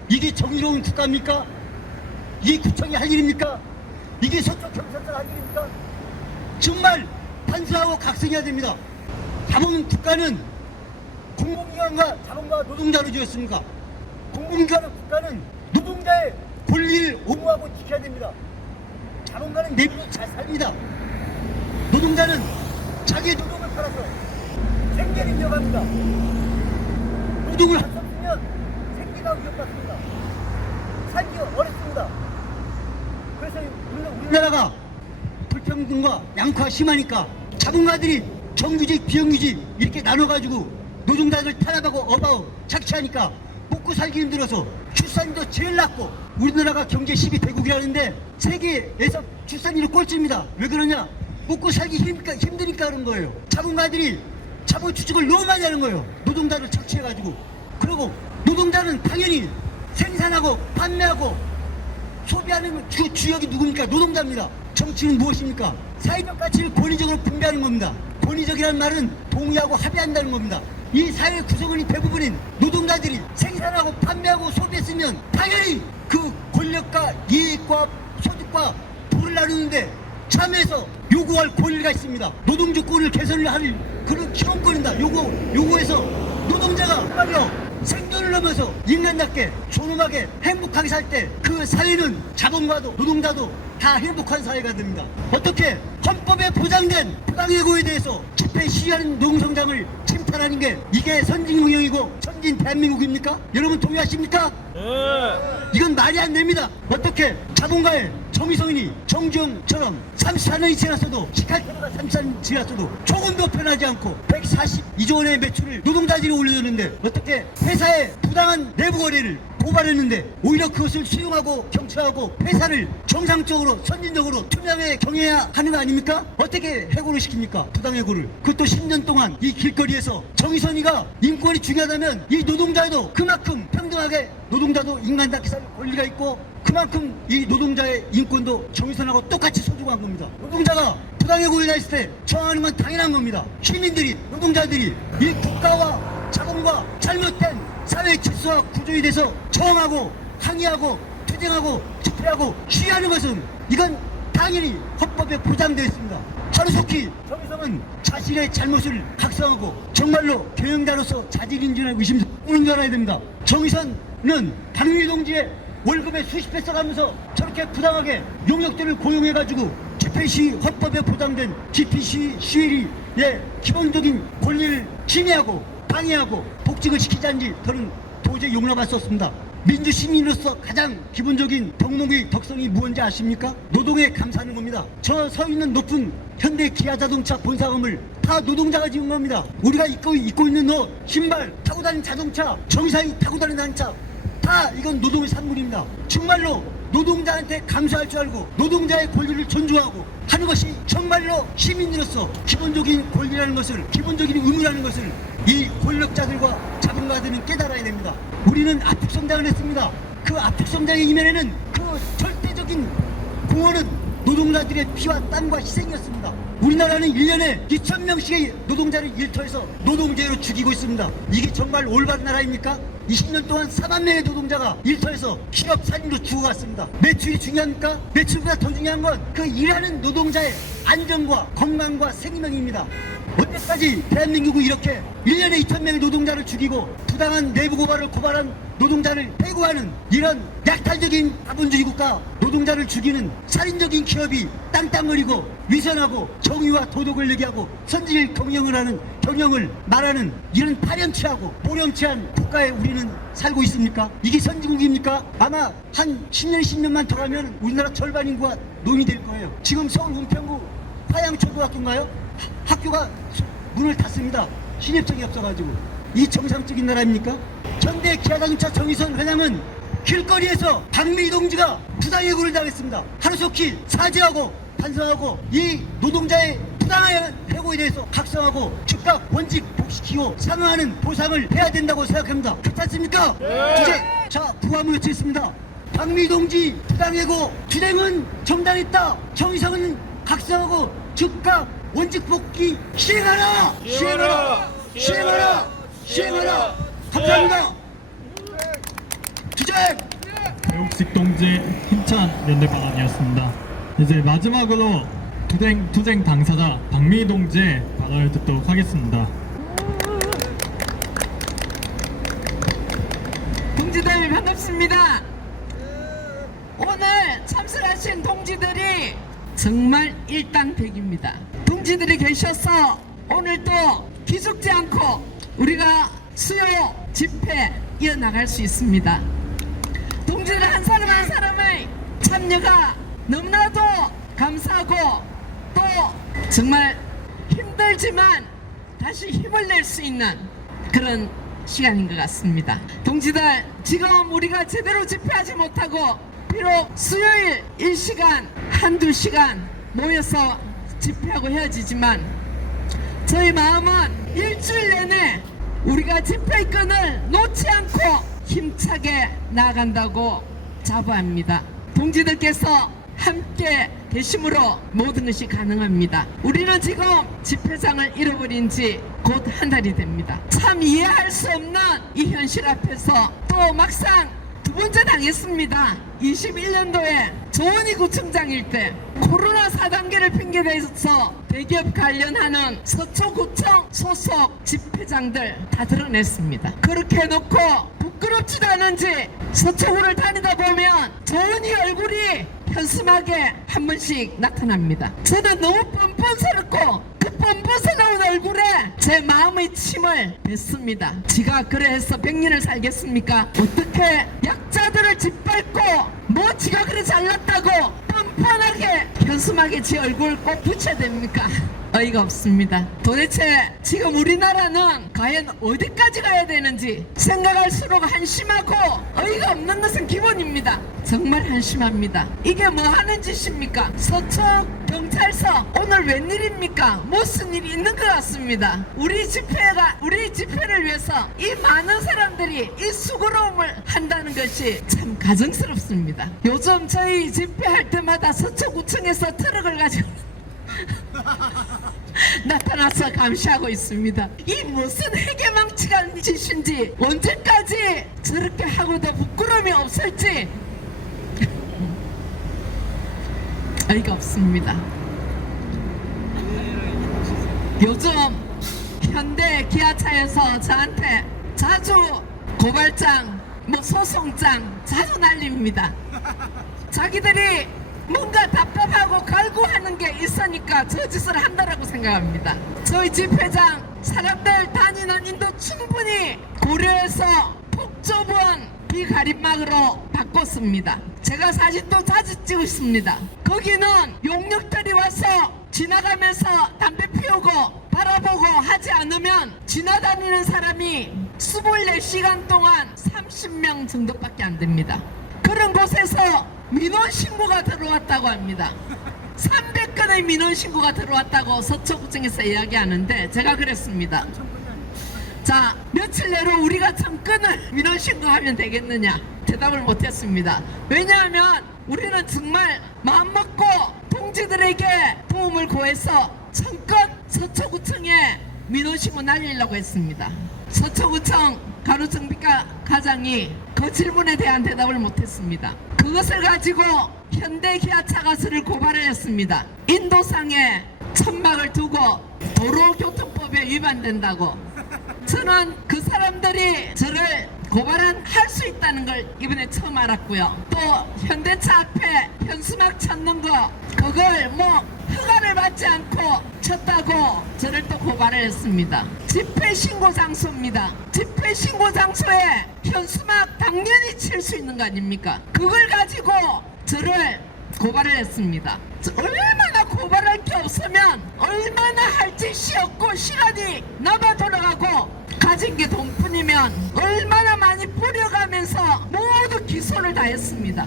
이게 정의로운 국가입니까? 이게 구청이 할 일입니까? 이게 서쪽 경찰서가 할 일입니까? 정말 반성하고 각성해야 됩니다. 자본 국가는 공공기관과 자본과 노동자로 지었습니까? 공공기관과 국가는 노동자의 권리를 옹호하고 지켜야 됩니다. 자본가는 내부로 잘 삽니다. 노동자는 자기의 노동을 팔아서 생계를 이어갑니다. 노동을 할 수 없으면 생계가 위협받습니다. 살기가 어렵습니다. 그래서 우리나라가 불평등과 양극화가 심하니까 자본가들이 정규직, 비정규직 이렇게 나눠가지고 노동자들 탄압하고 업하고 착취하니까 먹고 살기 힘들어서 출산도 제일 낮고 우리나라가 경제 10위 대국이라는데 세계에서 출산율이 꼴찌입니다. 왜 그러냐? 먹고 살기 힘드니까 그런 거예요. 자본가들이 자본 추적을 너무 많이 하는 거예요. 노동자를 착취해가지고. 그리고 노동자는 당연히 생산하고 판매하고 소비하는 주역이 누굽니까? 노동자입니다. 정치는 무엇입니까? 사회적 가치를 권위적으로 분배하는 겁니다. 권위적이라는 말은 동의하고 합의한다는 겁니다. 이 사회 구성원이 대부분인 노동자들이 생산하고 판매하고 소비했으면 당연히 그 권력과 이익과 소득과 부를 나누는데 참여해서 요구할 권리가 있습니다. 노동조건을 개선을 할 그런 기본권입니다. 요구해서 노동자가 말이요 생존을 넘어서 인간답게 존엄하게 행복하게 살 때 그 사회는 자본가도 노동자도 다 행복한 사회가 됩니다. 어떻게 헌법에 보장된 부당해고에 대해서 집회 시위하는 노동성장을 침탈하는 게 이게 선진경영이고 선진 대한민국입니까? 여러분 동의하십니까? 이건 말이 안 됩니다. 어떻게 자본가의 정의성인이 정주영처럼 34년이 지났어도 식칼퇴가 34년이 지났어도 조금 더 변하지 않고 142조 원의 매출을 노동자들이 올려줬는데 어떻게 회사의 부당한 내부 거래를 고발했는데 오히려 그것을 수용하고 경찰하고 회사를 정상적으로 선진적으로 투명하게 경영해야 하는 거 아닙니까? 어떻게 해고를 시킵니까? 부당해고를. 그것도 10년 동안 이 길거리에서 정의선이가 인권이 중요하다면 이 노동자도 그만큼 평등하게 노동자도 인간답게 살 권리가 있고 그만큼 이 노동자의 인권도 정의선하고 똑같이 소중한 겁니다. 노동자가 부당해고에 대했을 때 저항하는 건 당연한 겁니다. 시민들이 노동자들이 이 국가와 자본과 잘못된 사회 질서와 구조에 대해서 저항하고 항의하고 투쟁하고 집회하고 시위하는 것은 이건 당연히 헌법에 보장되어 있습니다. 하루속히 정의성은 자신의 잘못을 각성하고 정말로 경영자로서 자질인지는 의심스러운 줄 알아야 됩니다. 정의선은 박미 동지의 월급에 수십 배 써가면서 저렇게 부당하게 용역들을 고용해가지고 집회 시위 헌법에 보장된 집회 시위의 기본적인 권리를 침해하고 방해하고 복직을 시키자는지 저는 도저히 용납할 수 없습니다. 민주시민으로서 가장 기본적인 덕목의 덕성이 무엇인지 아십니까? 노동에 감사하는 겁니다. 저 서 있는 높은 현대 기아자동차 본사금을 다 노동자가 지은 겁니다. 우리가 입고 있는 옷, 신발, 타고 다니는 자동차, 정의상이 타고 다니는 자동차 다 이건 노동의 산물입니다. 정말로 노동자한테 감사할 줄 알고 노동자의 권리를 존중하고 하는 것이 정말로 시민으로서 기본적인 권리라는 것을, 기본적인 의무라는 것을 이 권력자들과 자본가들은 깨달아야 됩니다. 우리는 압축성장을 했습니다. 그 압축성장의 이면에는 그 절대적인 공헌은 노동자들의 피와 땀과 희생이었습니다. 우리나라는 1년에 2,000명씩의 노동자를 일터에서 노동제로 죽이고 있습니다. 이게 정말 올바른 나라입니까? 20년 동안 4만 명의 노동자가 일터에서 실업살인으로 죽어갔습니다. 매출이 중요합니까? 매출보다 더 중요한 건 그 일하는 노동자의 안전과 건강과 생명입니다. 언제까지 대한민국은 이렇게 1년에 2,000명의 노동자를 죽이고 부당한 내부 고발을 고발한 노동자를 해고하는 이런 약탈적인 자본주의 국가, 노동자를 죽이는 살인적인 기업이 땅땅거리고 위선하고 정의와 도덕을 얘기하고 선질 경영을 하는 경영을 말하는 이런 파렴치하고 보렴치한 국가에 우리는 살고 있습니까? 이게 선진국입니까? 아마 한 10년, 20년만 더 가면 우리나라 절반 인구가 노인이 될 거예요. 지금 서울 은평구 화양초등학교인가요? 학교가 문을 닫습니다. 신입생이 없어가지고. 이 정상적인 나라입니까? 현대 기아자동차 정의선 회장은 길거리에서 박미 동지가 부당해고를 당했습니다. 하루속히 사죄하고 반성하고 이 노동자의 부당한 해고에 대해서 각성하고 즉각 원직 복직시키고 상응하는 보상을 해야 된다고 생각합니다. 괜찮습니까? 주제, 자, 구함을 외치겠습니다. 박미 동지 부당해고 투쟁은 정당했다. 정의선은 각성하고 즉각 원직 복귀 시행하라! 시행하라! 시행하라! 시행하라! 감사합니다. 주제! 배옥식 동지의 힘찬 연대 발언이었습니다. 이제 마지막으로 투쟁 당사자 박미 동지의 발언을 듣도록 하겠습니다. 동지들 반갑습니다. 오늘 참석하신 동지들이 정말 일당백입니다. 동지들이 계셔서 오늘도 기죽지 않고 우리가 수요 집회 이어나갈 수 있습니다. 동지들 한 사람 한 사람의 참여가 너무나도 감사하고 또 정말 힘들지만 다시 힘을 낼 수 있는 그런 시간인 것 같습니다. 동지들, 지금 우리가 제대로 집회하지 못하고 비록 수요일 1시간, 한두 시간 모여서 집회하고 헤어지지만 저희 마음은 일주일 내내 우리가 집회의 끈을 놓지 않고 힘차게 나아간다고 자부합니다. 동지들께서 함께 계심으로 모든 것이 가능합니다. 우리는 지금 집회장을 잃어버린 지 곧 한 달이 됩니다. 참 이해할 수 없는 이 현실 앞에서 또 막상 두 번째 당했습니다. 21년도에 조원희 구청장일 때 코로나 4단계를 핑계대서 대기업 관련하는 서초구청 소속 집회장들 다 드러냈습니다. 그렇게 해놓고 부끄럽지도 않은지 서초구를 다니다 보면 조원희 얼굴이 현수막에 한 번씩 나타납니다. 저는 너무 뻔뻔스럽고 그 뻔뻔스 나온 얼굴에 제 마음의 침을 뱉습니다. 지가 그래서 100년을 살겠습니까? 어떻게 약자들을 짓밟고 뭐 지가 그래 잘났다고 뻔뻔하게 현수막에 제 얼굴 꼭 붙여야 됩니까? 어이가 없습니다. 도대체 지금 우리나라는 과연 어디까지 가야 되는지 생각할수록 한심하고 어이가 없는 것은 기본입니다. 정말 한심합니다. 이게 뭐 하는 짓입니까? 서초 경찰서 오늘 웬일입니까? 무슨 일이 있는 것 같습니다. 우리 집회를 위해서 이 많은 사람들이 이 수고로움을 한다는 것이 참 가정스럽습니다. 요즘 저희 집회할 때마다 서초구청에서 트럭을 가지고 나타나서 감시하고 있습니다. 이 무슨 해계망치가 짓인지, 언제까지 저렇게 하고도 부끄러움이 없을지 어이가 없습니다. 요즘 현대 기아차에서 저한테 자주 고발장, 소송장 자주 날립니다. 자기들이 뭔가 답답하고 갈구하는 게 있으니까 저 짓을 한다라고 생각합니다. 저희 집회장 사람들 다니는 인도 충분히 고려해서 폭 좁은 비가림막으로 바꿨습니다. 제가 사진도 자주 찍었습니다. 거기는 용역들이 와서 지나가면서 담배 피우고 바라보고 하지 않으면 지나다니는 사람이 24시간 동안 30명 정도밖에 안 됩니다. 그런 곳에서 민원신고가 들어왔다고 합니다. 300건의 민원신고가 들어왔다고 서초구청에서 이야기하는데 제가 그랬습니다. 자, 며칠 내로 우리가 1000건을 민원신고하면 되겠느냐? 대답을 못했습니다. 왜냐하면 우리는 정말 마음먹고 동지들에게 도움을 구해서 1000건 서초구청에 민원신고 날리려고 했습니다. 서초구청 가로정비과 과장이 그 질문에 대한 대답을 못했습니다. 그것을 가지고 현대기아차 가수를 고발을 했습니다. 인도상에 천막을 두고 도로교통법에 위반된다고. 저는 그 사람들이 저를 고발할 수 있다는 걸 이번에 처음 알았고요. 또 현대차 앞에 현수막 찾는 거, 그걸 허가를 받지 않고 쳤다고 저를 또 고발을 했습니다. 집회신고 장소입니다. 집회신고 장소에 현수막 당연히 칠 수 있는 거 아닙니까? 그걸 가지고 저를 고발을 했습니다. 얼마나 고발할 게 없으면 얼마나 할 짓이 없고 시간이 남아 돌아가고 가진 게 돈뿐이면 얼마나 많이 뿌려가면서 모두 기소를 다 했습니다.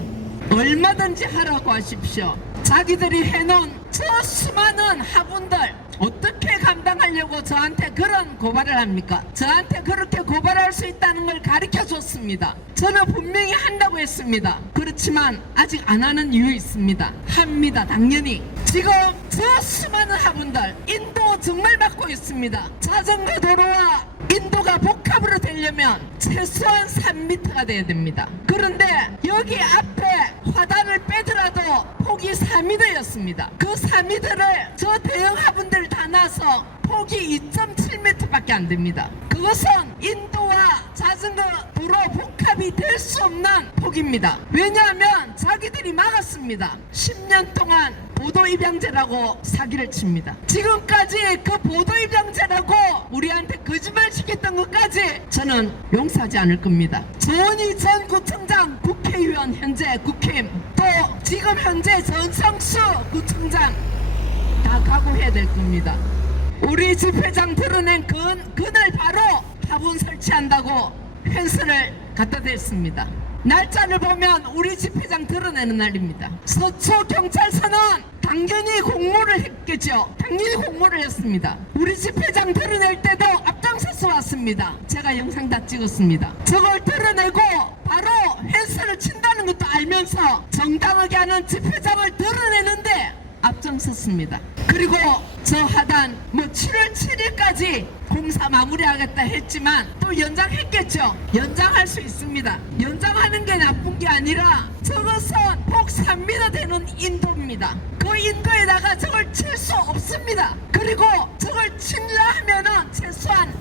얼마든지 하라고 하십시오. 자기들이 해놓은 저 수많은 화분들 어떻게 감당하려고 저한테 그런 고발을 합니까? 저한테 그렇게 고발할 수 있다는 걸 가르쳐 줬습니다. 저는 분명히 한다고 했습니다. 그렇지만 아직 안 하는 이유 있습니다. 합니다. 당연히. 지금 저 수많은 화분들 인도 정말 막고 있습니다. 자전거 도로와 인도가 복합으로 되려면 최소한 3m가 돼야 됩니다. 그런데 여기 앞에 화단을 빼더라도 폭이 4m였습니다. 그 4m를 저 대형 화분들 다 놔서 폭이 2.7m밖에 안 됩니다. 그것은 인도와 자전거 도로 복합이 될 수 없는 폭입니다. 왜냐하면 자기들이 막았습니다. 10년 동안 보도입양제라고 사기를 칩니다. 지금까지 그 보도입양제라고 우리한테 거짓말 시켰던 것까지 저는 용서하지 않을 겁니다. 조은희 전 구청장, 국회의원, 현재 국힘, 또 지금 현재 전성수 구청장 다 각오해야 될 겁니다. 우리 집회장 드러낸 그날 바로 화분 설치한다고 펜스를 갖다 댔습니다. 날짜를 보면 우리 집회장 드러내는 날입니다. 서초경찰서는 당연히 공모를 했겠죠. 당연히 공모를 했습니다. 우리 집회장 드러낼 때도 앞장서서 왔습니다. 제가 영상 다 찍었습니다. 저걸 드러내고 바로 펜스를 친다는 것도 알면서 정당하게 하는 집회장을 드러내는데 앞장섰습니다. 그리고 저 하단 7월 7일까지 공사 마무리하겠다 했지만 또 연장했겠죠. 연장할 수 있습니다. 연장하는 게 나쁜 게 아니라 저것은 폭 3m 되는 인도입니다. 그 인도에다가 저걸 칠 수 없습니다. 그리고 저걸 칠려 하면은 최소한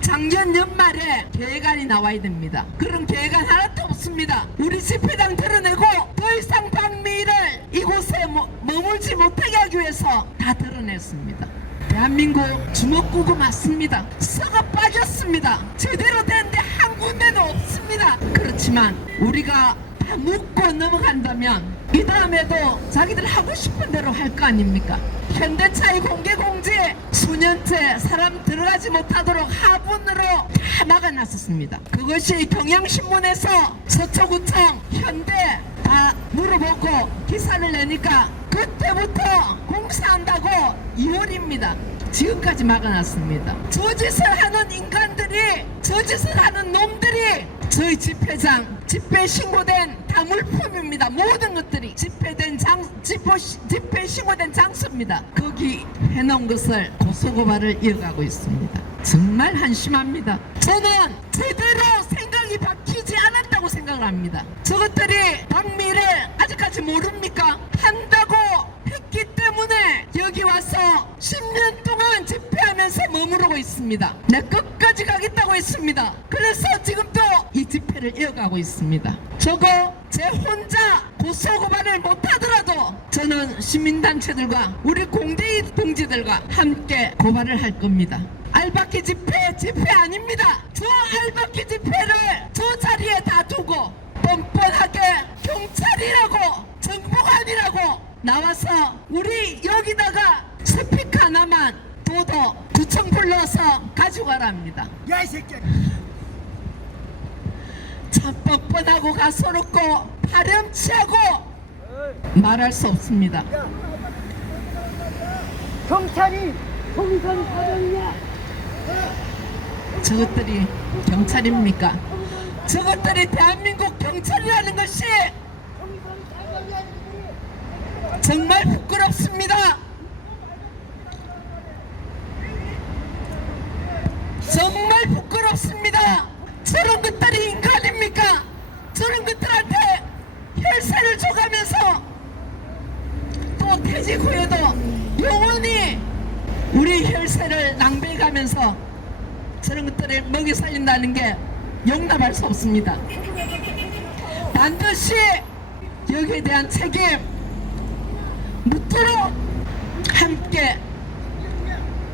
작년 연말에 계획안이 나와야 됩니다. 그런 계획안 하나도 없습니다. 우리 집회장 드러내고 더 이상 박미를 이곳에 머물지 못하게 하기 위해서 다 드러냈습니다. 대한민국 주먹구구 맞습니다. 썩어 빠졌습니다. 제대로 된데 한 군데도 없습니다. 그렇지만 우리가 다 묻고 넘어간다면 이 다음에도 자기들 하고 싶은 대로 할 거 아닙니까? 현대차의 공개공지 수년째 사람 들어가지 못하도록 화분으로 다 막아놨었습니다. 그것이 경향신문에서 서초구청 현대 다 물어보고 기사를 내니까 그때부터 공사한다고 2월입니다. 지금까지 막아놨습니다. 저 짓을 하는 인간들이, 저 짓을 하는 놈들이 저희 집회장, 집회 신고된 다 물품입니다. 모든 것들이 집회 신고된 장소입니다. 거기 해놓은 것을 고소고발을 이어가고 있습니다. 정말 한심합니다. 저는 제대로 생각이 바뀌지 않았다고 생각을 합니다. 저것들이 방미를 아직까지 모릅니까? 한다고 했기 때문에 여기 와서 10년 동안 집회하면서 머무르고 있습니다. 내 끝까지 가겠다고 했습니다. 그래서 지금도 이 집회를 이어가고 있습니다. 저거 제 혼자 고소고발을 못하더라도 저는 시민단체들과 우리 공대위 동지들과 함께 고발을 할 겁니다. 알박기 집회 아닙니다. 저 알박기 집회를 저 자리에 다 두고 뻔뻔하게 경찰이라고 정보관이라고 나와서 우리 여기다가 스피커 하나만 도도 구청 불러서 가져가랍니다. 야 이 새끼야. 참 뻔뻔하고 가소롭고 파렴치하고 말할 수 없습니다. 경찰이 통선 사정이냐? 저것들이 경찰입니까? 저것들이 대한민국 경찰이라는 것이 정말 부끄럽습니다. 정말 부끄럽습니다. 저런 것들이 인간입니까? 저런 것들한테 혈세를 줘가면서 또 퇴직 후에도 영원히 우리 혈세를 낭비해가면서 저런 것들을 먹여 살린다는 게 용납할 수 없습니다. 반드시 여기에 대한 책임 묻도록 함께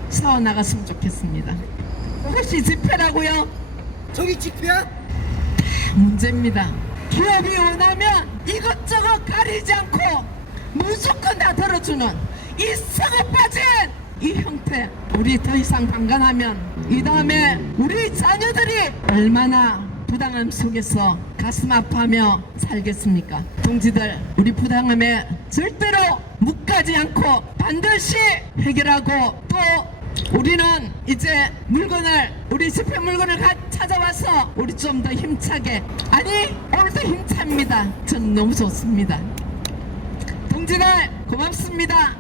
싸워나갔으면 좋겠습니다. 그것이 집회라고요? 저기 집회야? 문제입니다. 기업이 원하면 이것저것 가리지 않고 무조건 다 들어주는 이 썩어 빠진 이 형태, 우리 더 이상 방관하면 이 다음에 우리 자녀들이 얼마나 부당함 속에서 가슴 아파하며 살겠습니까? 동지들, 우리 부당함에 절대로 묵가지 않고 반드시 해결하고, 또 우리는 이제 우리 집회 물건을 찾아와서 우리 좀 더 힘차게, 아니 오늘도 힘찹니다. 전 너무 좋습니다. 동지들 고맙습니다.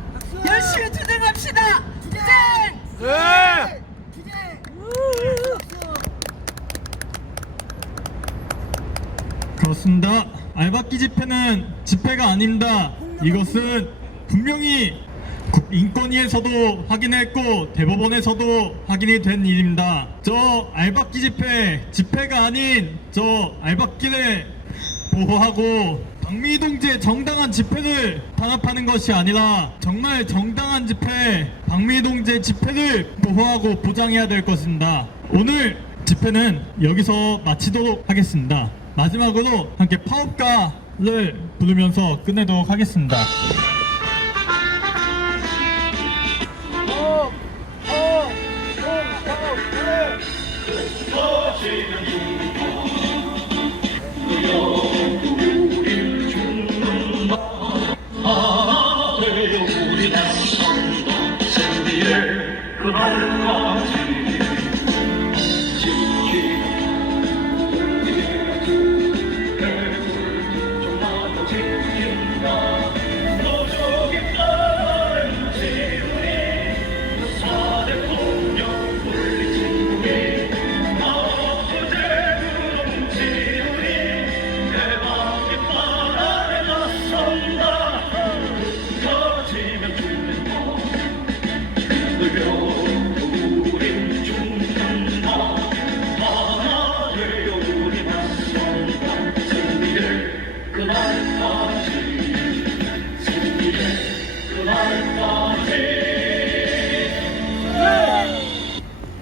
열심히 투쟁합시다. 투쟁! 네. 그렇습니다. 알박기 집회는 집회가 아닙니다. 이것은 분명히 인권위에서도 확인했고 대법원에서도 확인이 된 일입니다. 저 알박기 집회가 아닌 저 알박기를 보호하고 박미 동지의 정당한 집회를 탄압하는 것이 아니라 정말 정당한 집회, 박미 동지의 집회를 보호하고 보장해야 될 것입니다. 오늘 집회는 여기서 마치도록 하겠습니다. 마지막으로 함께 파업가를 부르면서 끝내도록 하겠습니다.